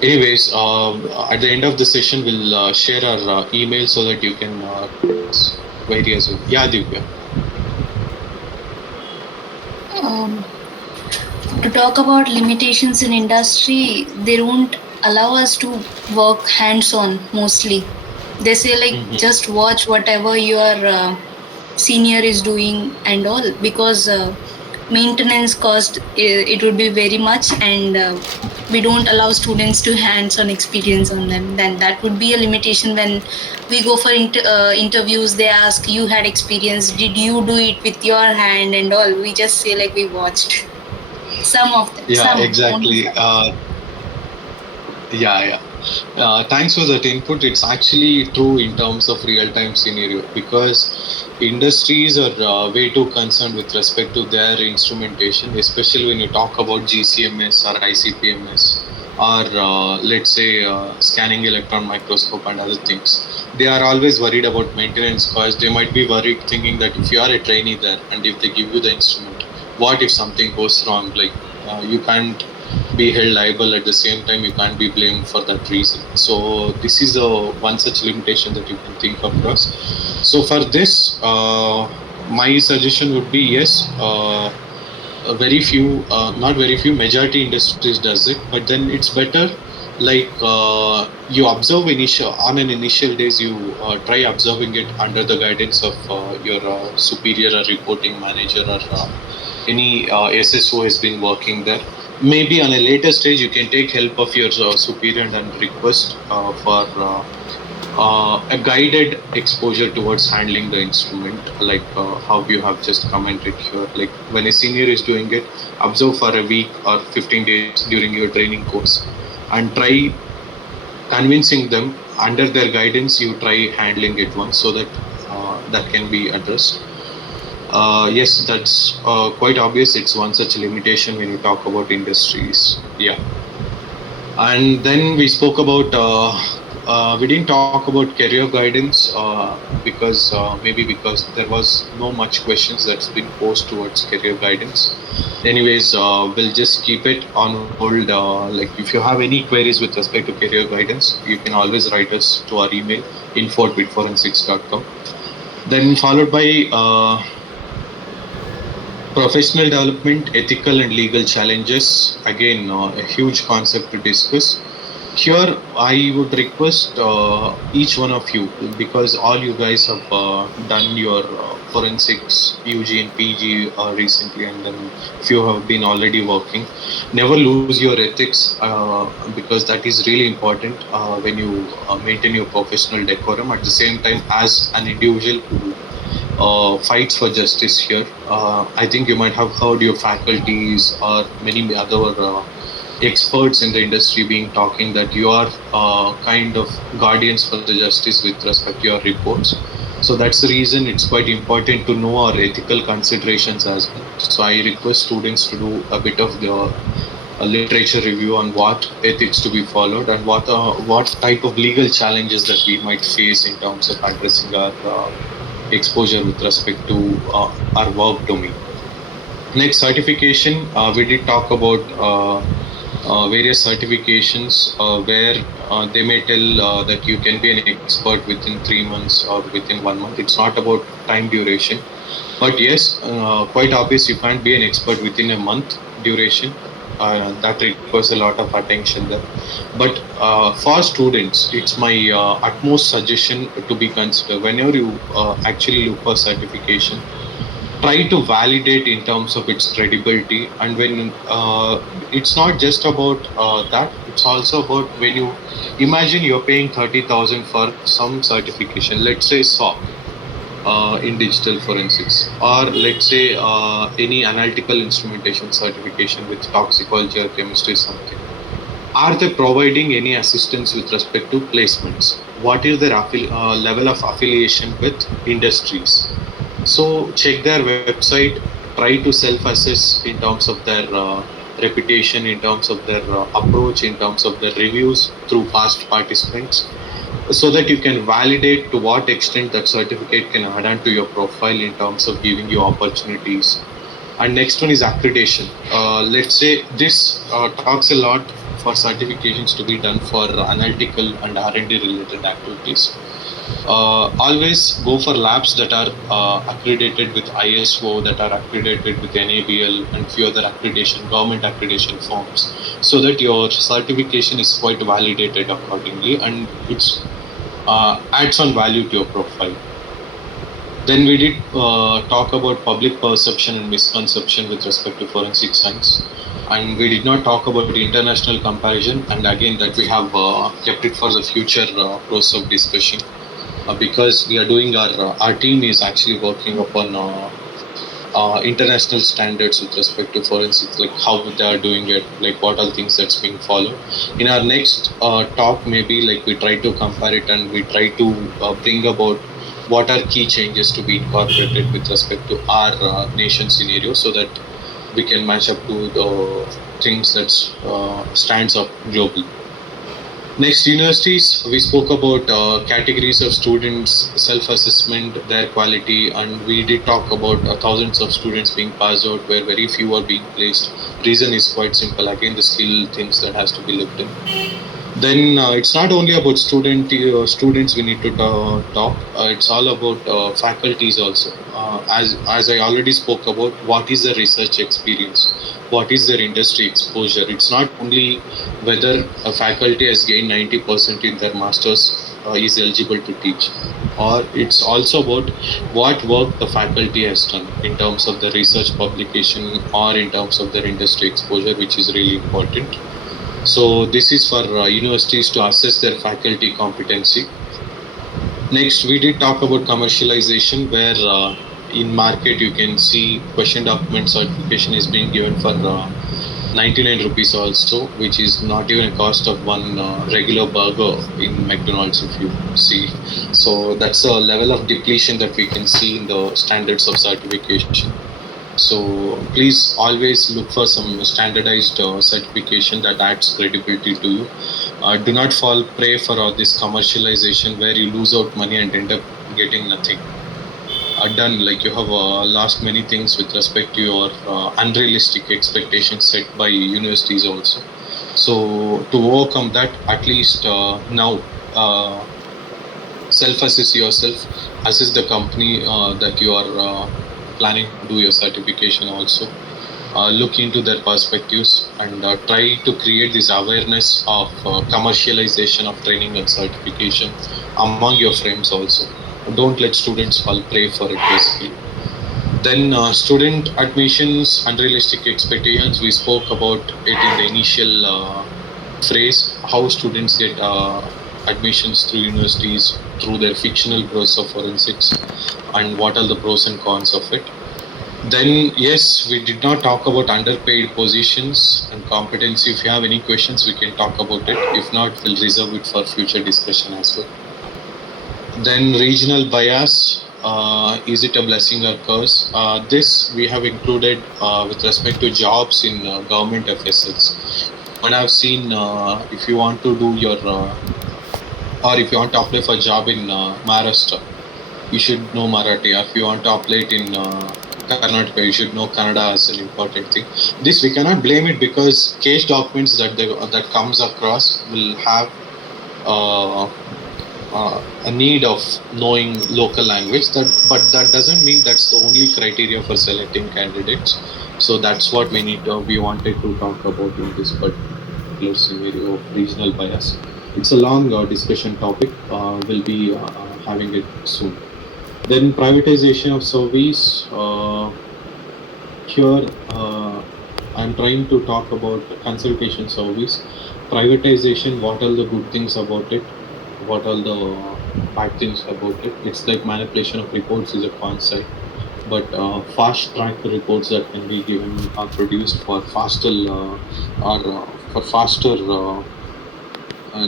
Anyways, at the end of the session, we'll share our email so that you can query as well. Yeah, Divya. Um, to talk about limitations in industry, they don't allow us to work hands-on mostly. They say like just watch whatever your senior is doing and all, because maintenance cost it would be very much, and we don't allow students to hands-on experience on them. Then that would be a limitation. When we go for interviews, they ask, you had experience, did you do it with your hand and all? We just say like we watched some of them. Yeah, some exactly. Yeah. Thanks for that input. It's actually true in terms of real-time scenario, because industries are way too concerned with respect to their instrumentation, especially when you talk about GCMS or ICP-MS or let's say scanning electron microscope and other things. They are always worried about maintenance cost. They might be worried thinking that if you are a trainee there and if they give you the instrument, what if something goes wrong? Like you can't be held liable, at the same time you can't be blamed for that reason. So this is a one such limitation that you can think across. So for this, my suggestion would be yes, very few, not very few, majority industries does it, but then it's better like you observe on an initial days, you try observing it under the guidance of your superior or reporting manager or any SS who has been working there. Maybe on a later stage you can take help of your superior and request for a guided exposure towards handling the instrument, like how you have just commented here. Like when a senior is doing it, observe for a week or 15 days during your training course and try convincing them. Under their guidance, you try handling it once so that that can be addressed. Yes, that's quite obvious. It's one such limitation when you talk about industries. Yeah. And then we spoke about, we didn't talk about career guidance maybe because there was no much questions that's been posed towards career guidance. Anyways, we'll just keep it on hold. Like if you have any queries with respect to career guidance, you can always write us to our email info@witforensics.com. Then followed by professional development, ethical and legal challenges. Again, a huge concept to discuss. Here, I would request each one of you, because all you guys have done your forensics UG and PG recently, and then few have been already working. Never lose your ethics, because that is really important when you maintain your professional decorum. At the same time, as an individual who fights for justice here. I think you might have heard your faculties or many other experts in the industry being talking that you are kind of guardians for the justice with respect to your reports. So that's the reason it's quite important to know our ethical considerations as well. So I request students to do a bit of the literature review on what ethics to be followed and what type of legal challenges that we might face in terms of addressing our exposure with respect to our work domain. Next, certification. We did talk about various certifications where they may tell that you can be an expert within 3 months or within 1 month. It's not about time duration, but yes, quite obvious you can't be an expert within a month duration. That requires a lot of attention there. But for students, it's my utmost suggestion to be considered whenever you actually look for certification. Try to validate in terms of its credibility, and when it's not just about that, it's also about when you imagine you're paying 30,000 for some certification, let's say SOC in digital forensics, or let's say any analytical instrumentation certification with toxicology or chemistry something. Are they providing any assistance with respect to placements? What is their level of affiliation with industries? So check their website, try to self-assess in terms of their reputation, in terms of their approach, in terms of their reviews through past participants, so that you can validate to what extent that certificate can add on to your profile in terms of giving you opportunities. And next one is accreditation. Let's say this talks a lot for certifications to be done for analytical and R&D related activities. Always go for labs that are accredited with ISO, that are accredited with NABL and few other accreditation, government accreditation forms, so that your certification is quite validated accordingly and it's adds on value to your profile. Then we did talk about public perception and misconception with respect to forensic science. And we did not talk about international comparison. And again, that we have kept it for the future process of discussion. Because we are doing our team is actually working upon international standards with respect to forensics, like how they are doing it, like what are the things that's being followed. In our next talk, maybe like we try to compare it and we try to bring about what are key changes to be incorporated with respect to our nation scenario, so that we can match up to the things that stands up globally. Next, universities, we spoke about categories of students, self-assessment, their quality, and we did talk about thousands of students being passed out where very few are being placed. Reason is quite simple. Again, the skill things that has to be looked in. Then it's not only about students we need to talk. It's all about faculties also. As I already spoke about, what is the research experience? What is their industry exposure? It's not only whether a faculty has gained 90% in their masters is eligible to teach, or it's also about what work the faculty has done in terms of the research publication or in terms of their industry exposure, which is really important. So this is for universities to assess their faculty competency. Next, we did talk about commercialization, where in market you can see question document certification is being given for 99 rupees also, which is not even a cost of one regular burger in McDonald's if you see. So that's a level of depletion that we can see in the standards of certification. So please always look for some standardized certification that adds credibility to you. Do not fall prey for this commercialization where you lose out money and end up getting nothing done. Like you have lost many things with respect to your unrealistic expectations set by universities also. So to overcome that, at least now self-assess yourself, assess the company that you are planning to do your certification also. Look into their perspectives and try to create this awareness of commercialization of training and certification among your friends also. Don't let students fall prey for it basically. Then student admissions, unrealistic expectations, we spoke about it in the initial phrase, how students get admissions through universities through their fictional process of forensics and what are the pros and cons of it. Then yes, we did not talk about underpaid positions and competency. If you have any questions, we can talk about it. If not, we'll reserve it for future discussion as well. Then regional bias, is it a blessing or curse? This we have included with respect to jobs in government FSLs. But I've seen if you want to do your or if you want to apply for a job in Maharashtra, you should know Marathi. If you want to apply it in Karnataka, you should know Kannada as an important thing. This we cannot blame it because case documents that comes across will have uh, a need of knowing local language. But that doesn't mean that's the only criteria for selecting candidates. So that's what we wanted to talk about in this particular scenario of regional bias. It's a long discussion topic. We'll be having it soon. Then privatization of service. Here, I'm trying to talk about consultation service. Privatization, what are the good things about it? What are the bad things about it? It's like manipulation of reports is a concept, but fast track reports that can be given are produced for faster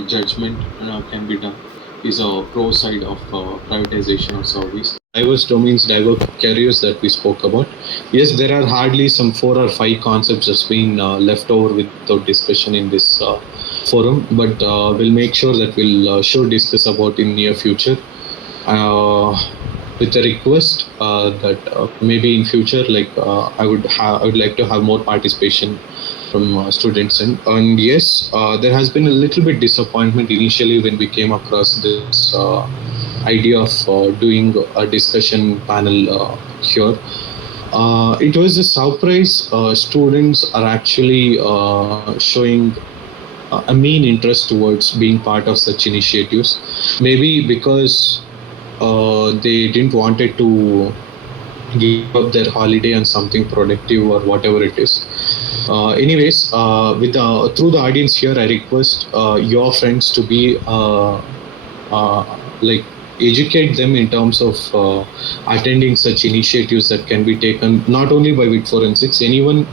judgment can be done is a pro side of privatization of service. Diverse domains, diverse careers that we spoke about. Yes, there are hardly some 4 or 5 concepts that's been left over without discussion in this forum, but we'll make sure that we'll sure discuss about in near future. With a request that maybe in future, like I would like to have more participation from students, and yes, there has been a little bit disappointment initially when we came across this idea of doing a discussion panel here. It was a surprise. Students are actually showing a mean interest towards being part of such initiatives. Maybe because they didn't wanted to give up their holiday on something productive or whatever it is. Anyways, through the audience here, I request your friends to be like educate them in terms of attending such initiatives that can be taken not only by WIT Forensics, anyone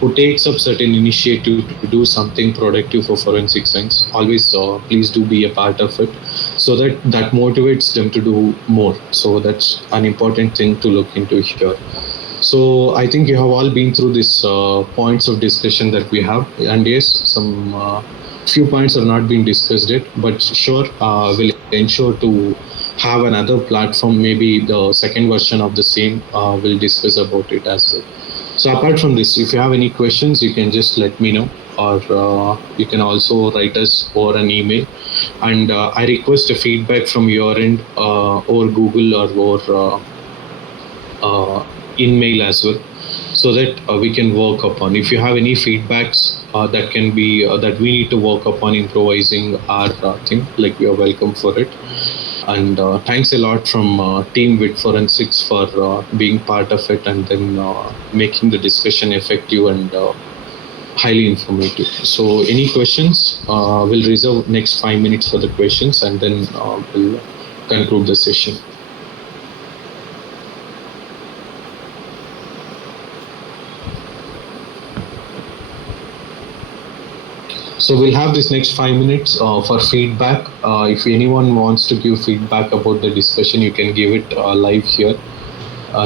who takes up certain initiative to do something productive for forensic science, always please do be a part of it, so that motivates them to do more. So that's an important thing to look into here. So I think you have all been through these points of discussion that we have, and yes, some few points have not been discussed yet, but sure, we'll ensure to have another platform, maybe the second version of the same, we'll discuss about it as well. So apart from this, if you have any questions, you can just let me know, or you can also write us or an email. And I request a feedback from your end, or Google or in mail as well, so that we can work upon. If you have any feedbacks that can be that we need to work upon improvising our thing, like we are welcome for it. And thanks a lot from team WIT Forensics for being part of it, and then making the discussion effective and highly informative. So any questions? We'll reserve next 5 minutes for the questions, and then we'll conclude the session. So we'll have this next 5 minutes for feedback. If anyone wants to give feedback about the discussion, you can give it live here.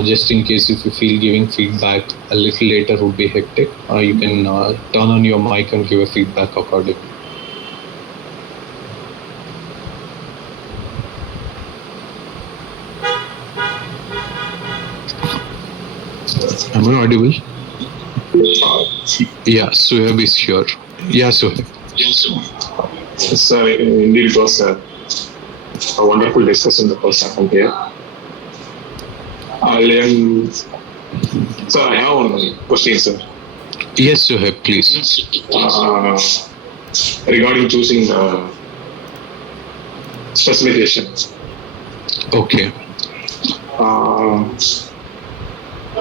Just in case if you feel giving feedback a little later would be hectic, you can turn on your mic and give a feedback accordingly. Am I audible? Yeah, Suhaib is here. Yeah, Suhaib. Yes, sir. Indeed, it was a wonderful discussion the first half here. Sir, I have one question, sir. Yes, Suhaib, please. Regarding choosing specification. Okay.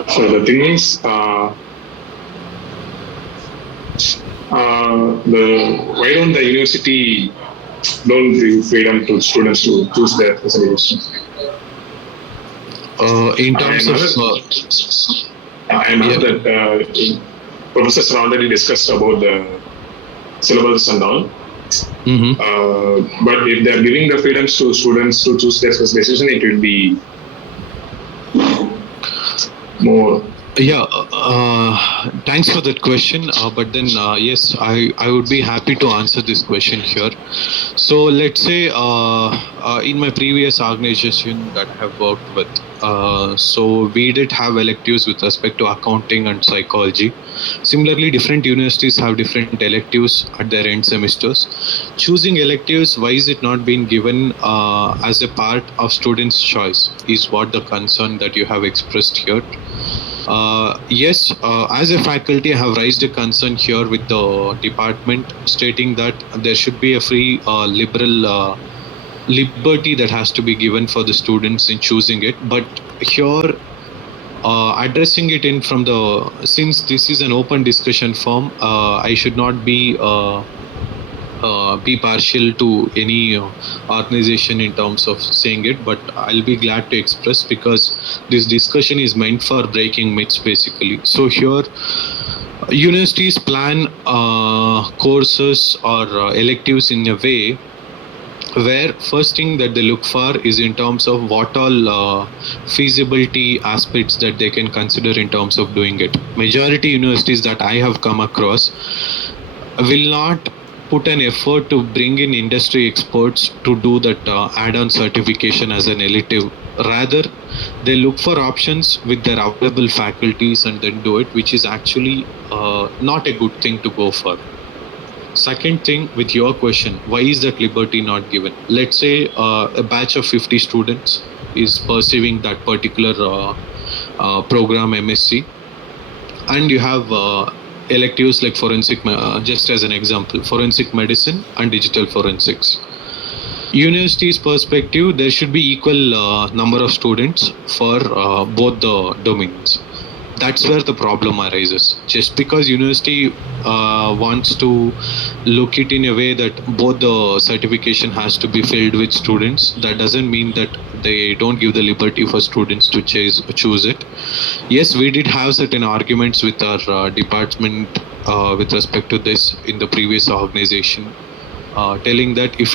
So the thing is, why don't the university don't give freedom to students to choose their specialization? In terms of, I know that professors already discussed about the syllabus and all. Mm-hmm. But if they are giving the freedoms to students to choose their specialization, it will be more? Yeah, thanks for that question. But then, yes, I would be happy to answer this question here. So let's say in my previous organization that I have worked with, so we did have electives with respect to accounting and psychology. Similarly, different universities have different electives at their end semesters. Choosing electives, why is it not being given as a part of students' choice is what the concern that you have expressed here. Yes, as a faculty, I have raised a concern here with the department stating that there should be a free liberal liberty that has to be given for the students in choosing it. But here, addressing it in from the, since this is an open discussion forum, I should not be partial to any organization in terms of saying it, but I'll be glad to express because this discussion is meant for breaking myths basically. So here, universities plan courses or electives in a way where first thing that they look for is in terms of what all feasibility aspects that they can consider in terms of doing it. Majority universities that I have come across will not put an effort to bring in industry experts to do that add-on certification as an elective. Rather, they look for options with their available faculties and then do it, which is actually not a good thing to go for. Second thing, with your question, why is that liberty not given? Let's say a batch of 50 students is pursuing that particular program MSc, and you have electives like forensic, just as an example, forensic medicine and digital forensics. University's perspective, there should be equal number of students for both the domains. That's where the problem arises. Just because university wants to look it in a way that both the certification has to be filled with students, that doesn't mean that they don't give the liberty for students to choose it. Yes, we did have certain arguments with our department with respect to this in the previous organization, telling that if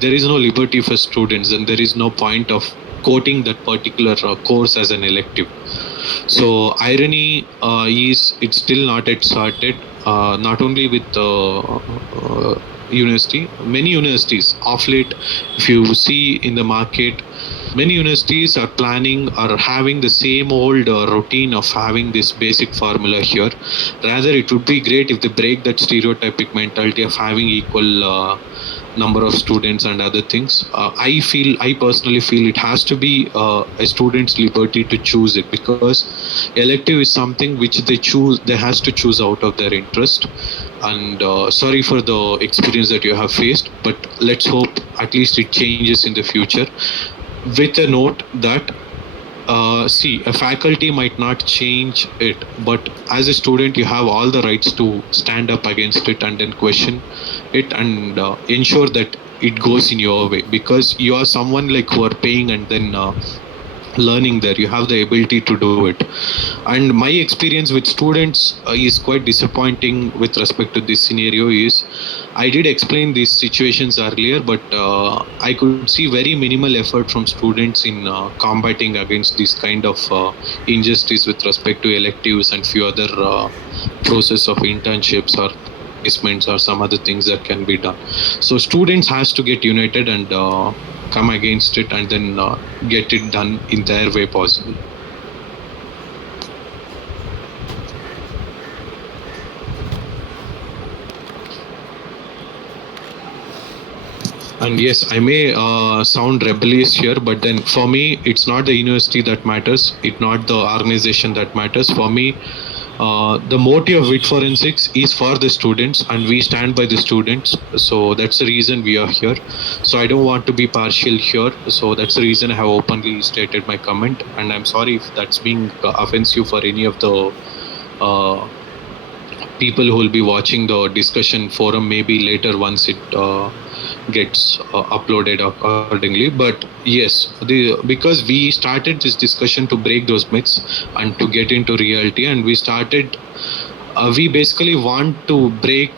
there is no liberty for students, then there is no point of quoting that particular course as an elective. So irony is it's still not yet sorted. Not only with university, many universities of late, if you see in the market, many universities are planning or having the same old routine of having this basic formula here. Rather, it would be great if they break that stereotypic mentality of having equal number of students and other things. I personally feel it has to be a student's liberty to choose it, because elective is something which they has to choose out of their interest. And sorry for the experience that you have faced, but let's hope at least it changes in the future, with a note that see, a faculty might not change it, but as a student, you have all the rights to stand up against it and then question it and ensure that it goes in your way, because you are someone like who are paying and then learning there. You have the ability to do it. And my experience with students is quite disappointing with respect to this scenario. Is I did explain these situations earlier, but I could see very minimal effort from students in combating against this kind of injustice with respect to electives and few other process of internships or placements or some other things that can be done. So students has to get united and come against it and then get it done in their way possible. And yes, I may sound rebellious here, but then for me, it's not the university that matters. It's not the organization that matters. For me, the motive of WIT Forensics is for the students, and we stand by the students. So that's the reason we are here. So I don't want to be partial here. So that's the reason I have openly stated my comment. And I'm sorry if that's being offensive for any of the people who will be watching the discussion forum maybe later once it gets uploaded accordingly. But yes, because we started this discussion to break those myths and to get into reality, and we basically want to break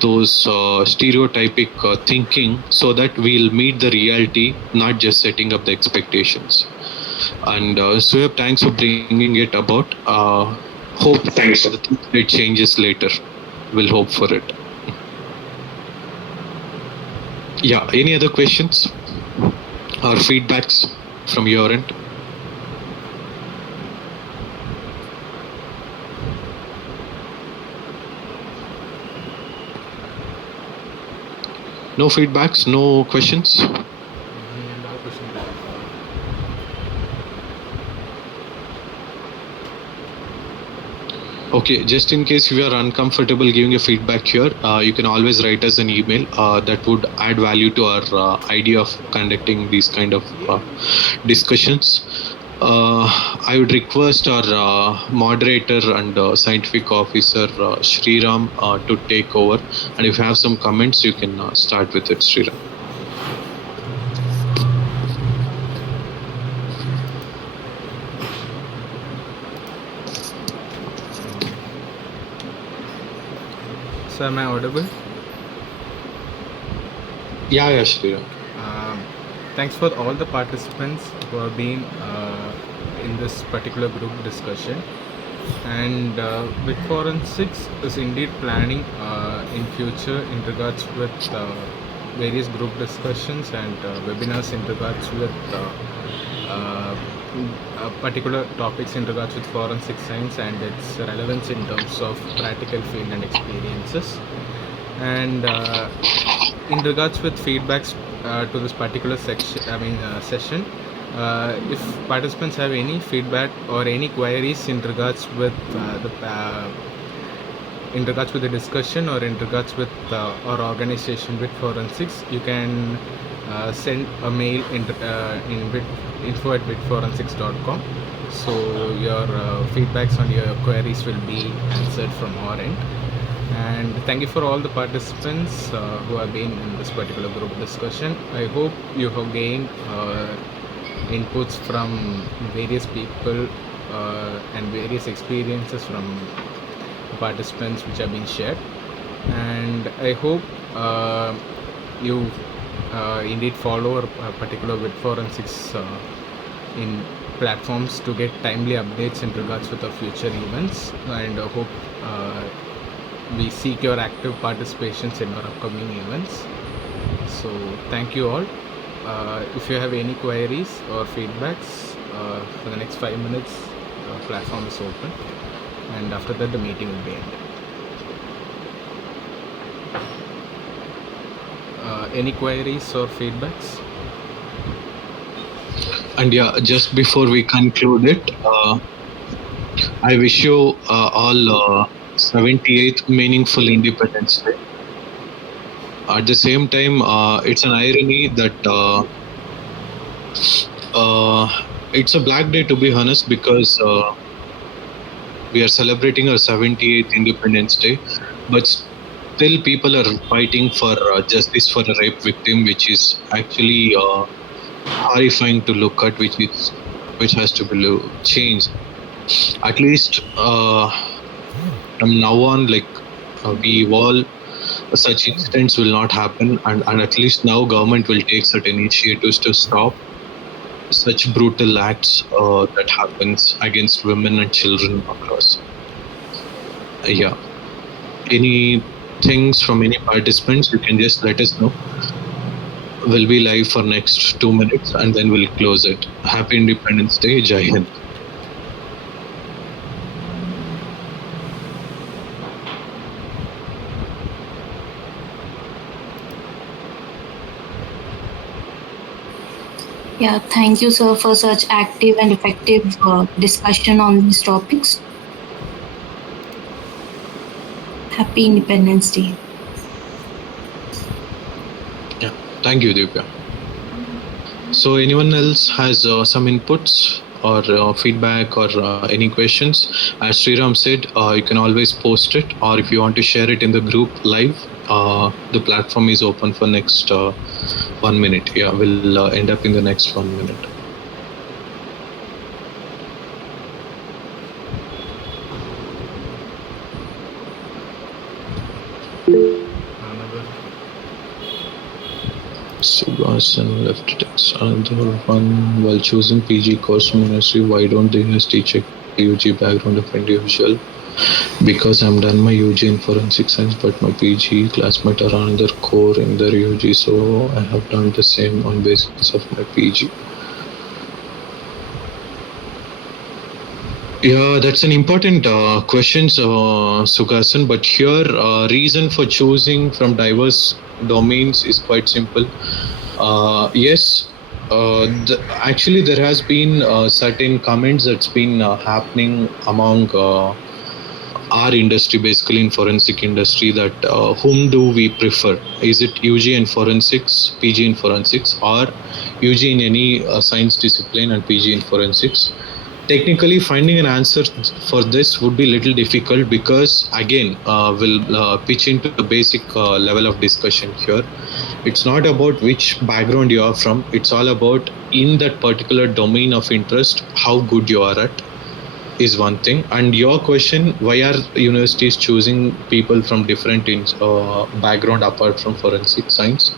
those stereotypic thinking so that we'll meet the reality, not just setting up the expectations. And Swayab, thanks for bringing it about. Hope Thank you, the sir. things it changes later. We'll hope for it. Yeah. Any other questions or feedbacks from your end? No feedbacks, no questions. Okay, just in case you are uncomfortable giving a feedback here, you can always write us an email that would add value to our idea of conducting these kind of discussions. I would request our moderator and scientific officer Sriram to take over, and if you have some comments, you can start with it, Sriram. So am I audible? Yeah, Sriram. Thanks for all the participants who have been in this particular group discussion. And WIT Forensics is indeed planning in future in regards with various group discussions and webinars in regards with particular topics in regards with forensic science and its relevance in terms of practical field and experiences. And in regards with feedbacks to this particular section, session, if participants have any feedback or any queries in regards with the discussion or in regards with our organization WIT Forensics, you can send a mail in info@witforensics.com. So your feedbacks on your queries will be answered from our end. And thank you for all the participants who have been in this particular group discussion. I hope you have gained inputs from various people and various experiences from participants which have been shared. And I hope you indeed follow a particular WIT Forensics in platforms to get timely updates in regards with our future events, and I hope we seek your active participations in our upcoming events. So thank you all. If you have any queries or feedbacks for the next 5 minutes, the platform is open, and after that the meeting will be ended. Any queries or feedbacks? And yeah, just before we conclude it, I wish you all 78th meaningful Independence Day. At the same time, it's an irony that it's a black day, to be honest, because we are celebrating our 78th Independence Day, but still people are fighting for justice for a rape victim, which is actually horrifying to look at, which has to be changed. At least from now on, like we all, such incidents will not happen, and at least now government will take certain initiatives to stop such brutal acts that happens against women and children across. Yeah. Any things from any participants, you can just let us know. We'll be live for next 2 minutes and then we'll close it. Happy Independence Day. Jai Hind. Yeah, thank you, sir, for such active and effective discussion on these topics. Happy Independence Day. Yeah, thank you, Divya. So anyone else has some inputs or feedback or any questions? As Sriram said, you can always post it, or if you want to share it in the group live, the platform is open for next 1 minute. Yeah, we'll end up in the next 1 minute. So us and left text. Another one, while choosing PG course from university, why don't the university check the UG background of individual? Because I'm done my UG in forensic science, but my PG classmate are another core in their UG, so I have done the same on basis of my PG. Yeah, that's an important question, Sukasan. But here, reason for choosing from diverse domains is quite simple. Yes, actually, there has been certain comments that's been happening among our industry, basically in forensic industry, that whom do we prefer? Is it UG in forensics, PG in forensics, or UG in any science discipline and PG in forensics? Technically, finding an answer for this would be little difficult, because again, we'll pitch into the basic level of discussion here. It's not about which background you are from. It's all about, in that particular domain of interest, how good you are at is one thing. And your question, why are universities choosing people from different background apart from forensic science?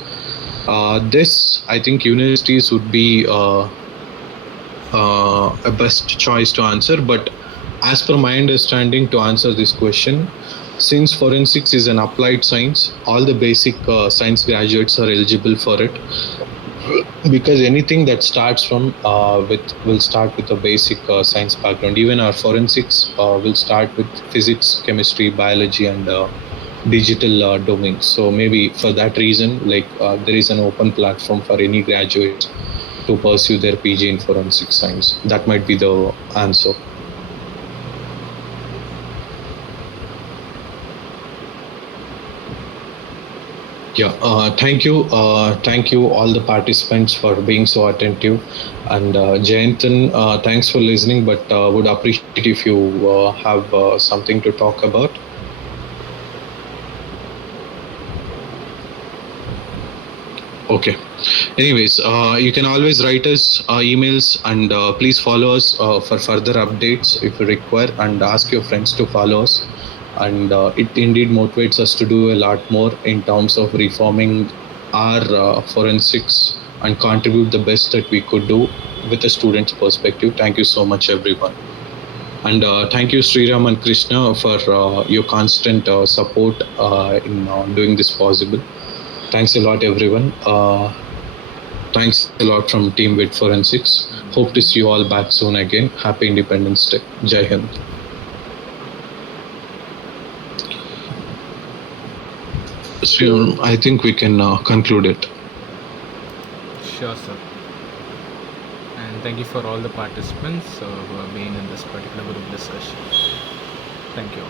This, I think, universities would be a best choice to answer. But as per my understanding, to answer this question, since forensics is an applied science, all the basic science graduates are eligible for it, because anything that starts from will start with a basic science background. Even our forensics will start with physics, chemistry, biology, and digital domains. So maybe for that reason, like there is an open platform for any graduates to pursue their PG in forensic science. That might be the answer. Yeah, thank you. Thank you all the participants for being so attentive. And Jayantan, thanks for listening, but would appreciate if you have something to talk about. Okay. Anyways, you can always write us emails, and please follow us for further updates if you require, and ask your friends to follow us. And it indeed motivates us to do a lot more in terms of reforming our forensics and contribute the best that we could do with a student's perspective. Thank you so much, everyone. And thank you, Sriram and Krishna, for your constant support in doing this possible. Thanks a lot, everyone. Thanks a lot from Team WIT Forensics. Hope to see you all back soon again. Happy Independence Day. Jai Hind. Sriram, I think we can conclude it. Sure, sir. And thank you for all the participants who have been in this particular group discussion. Thank you.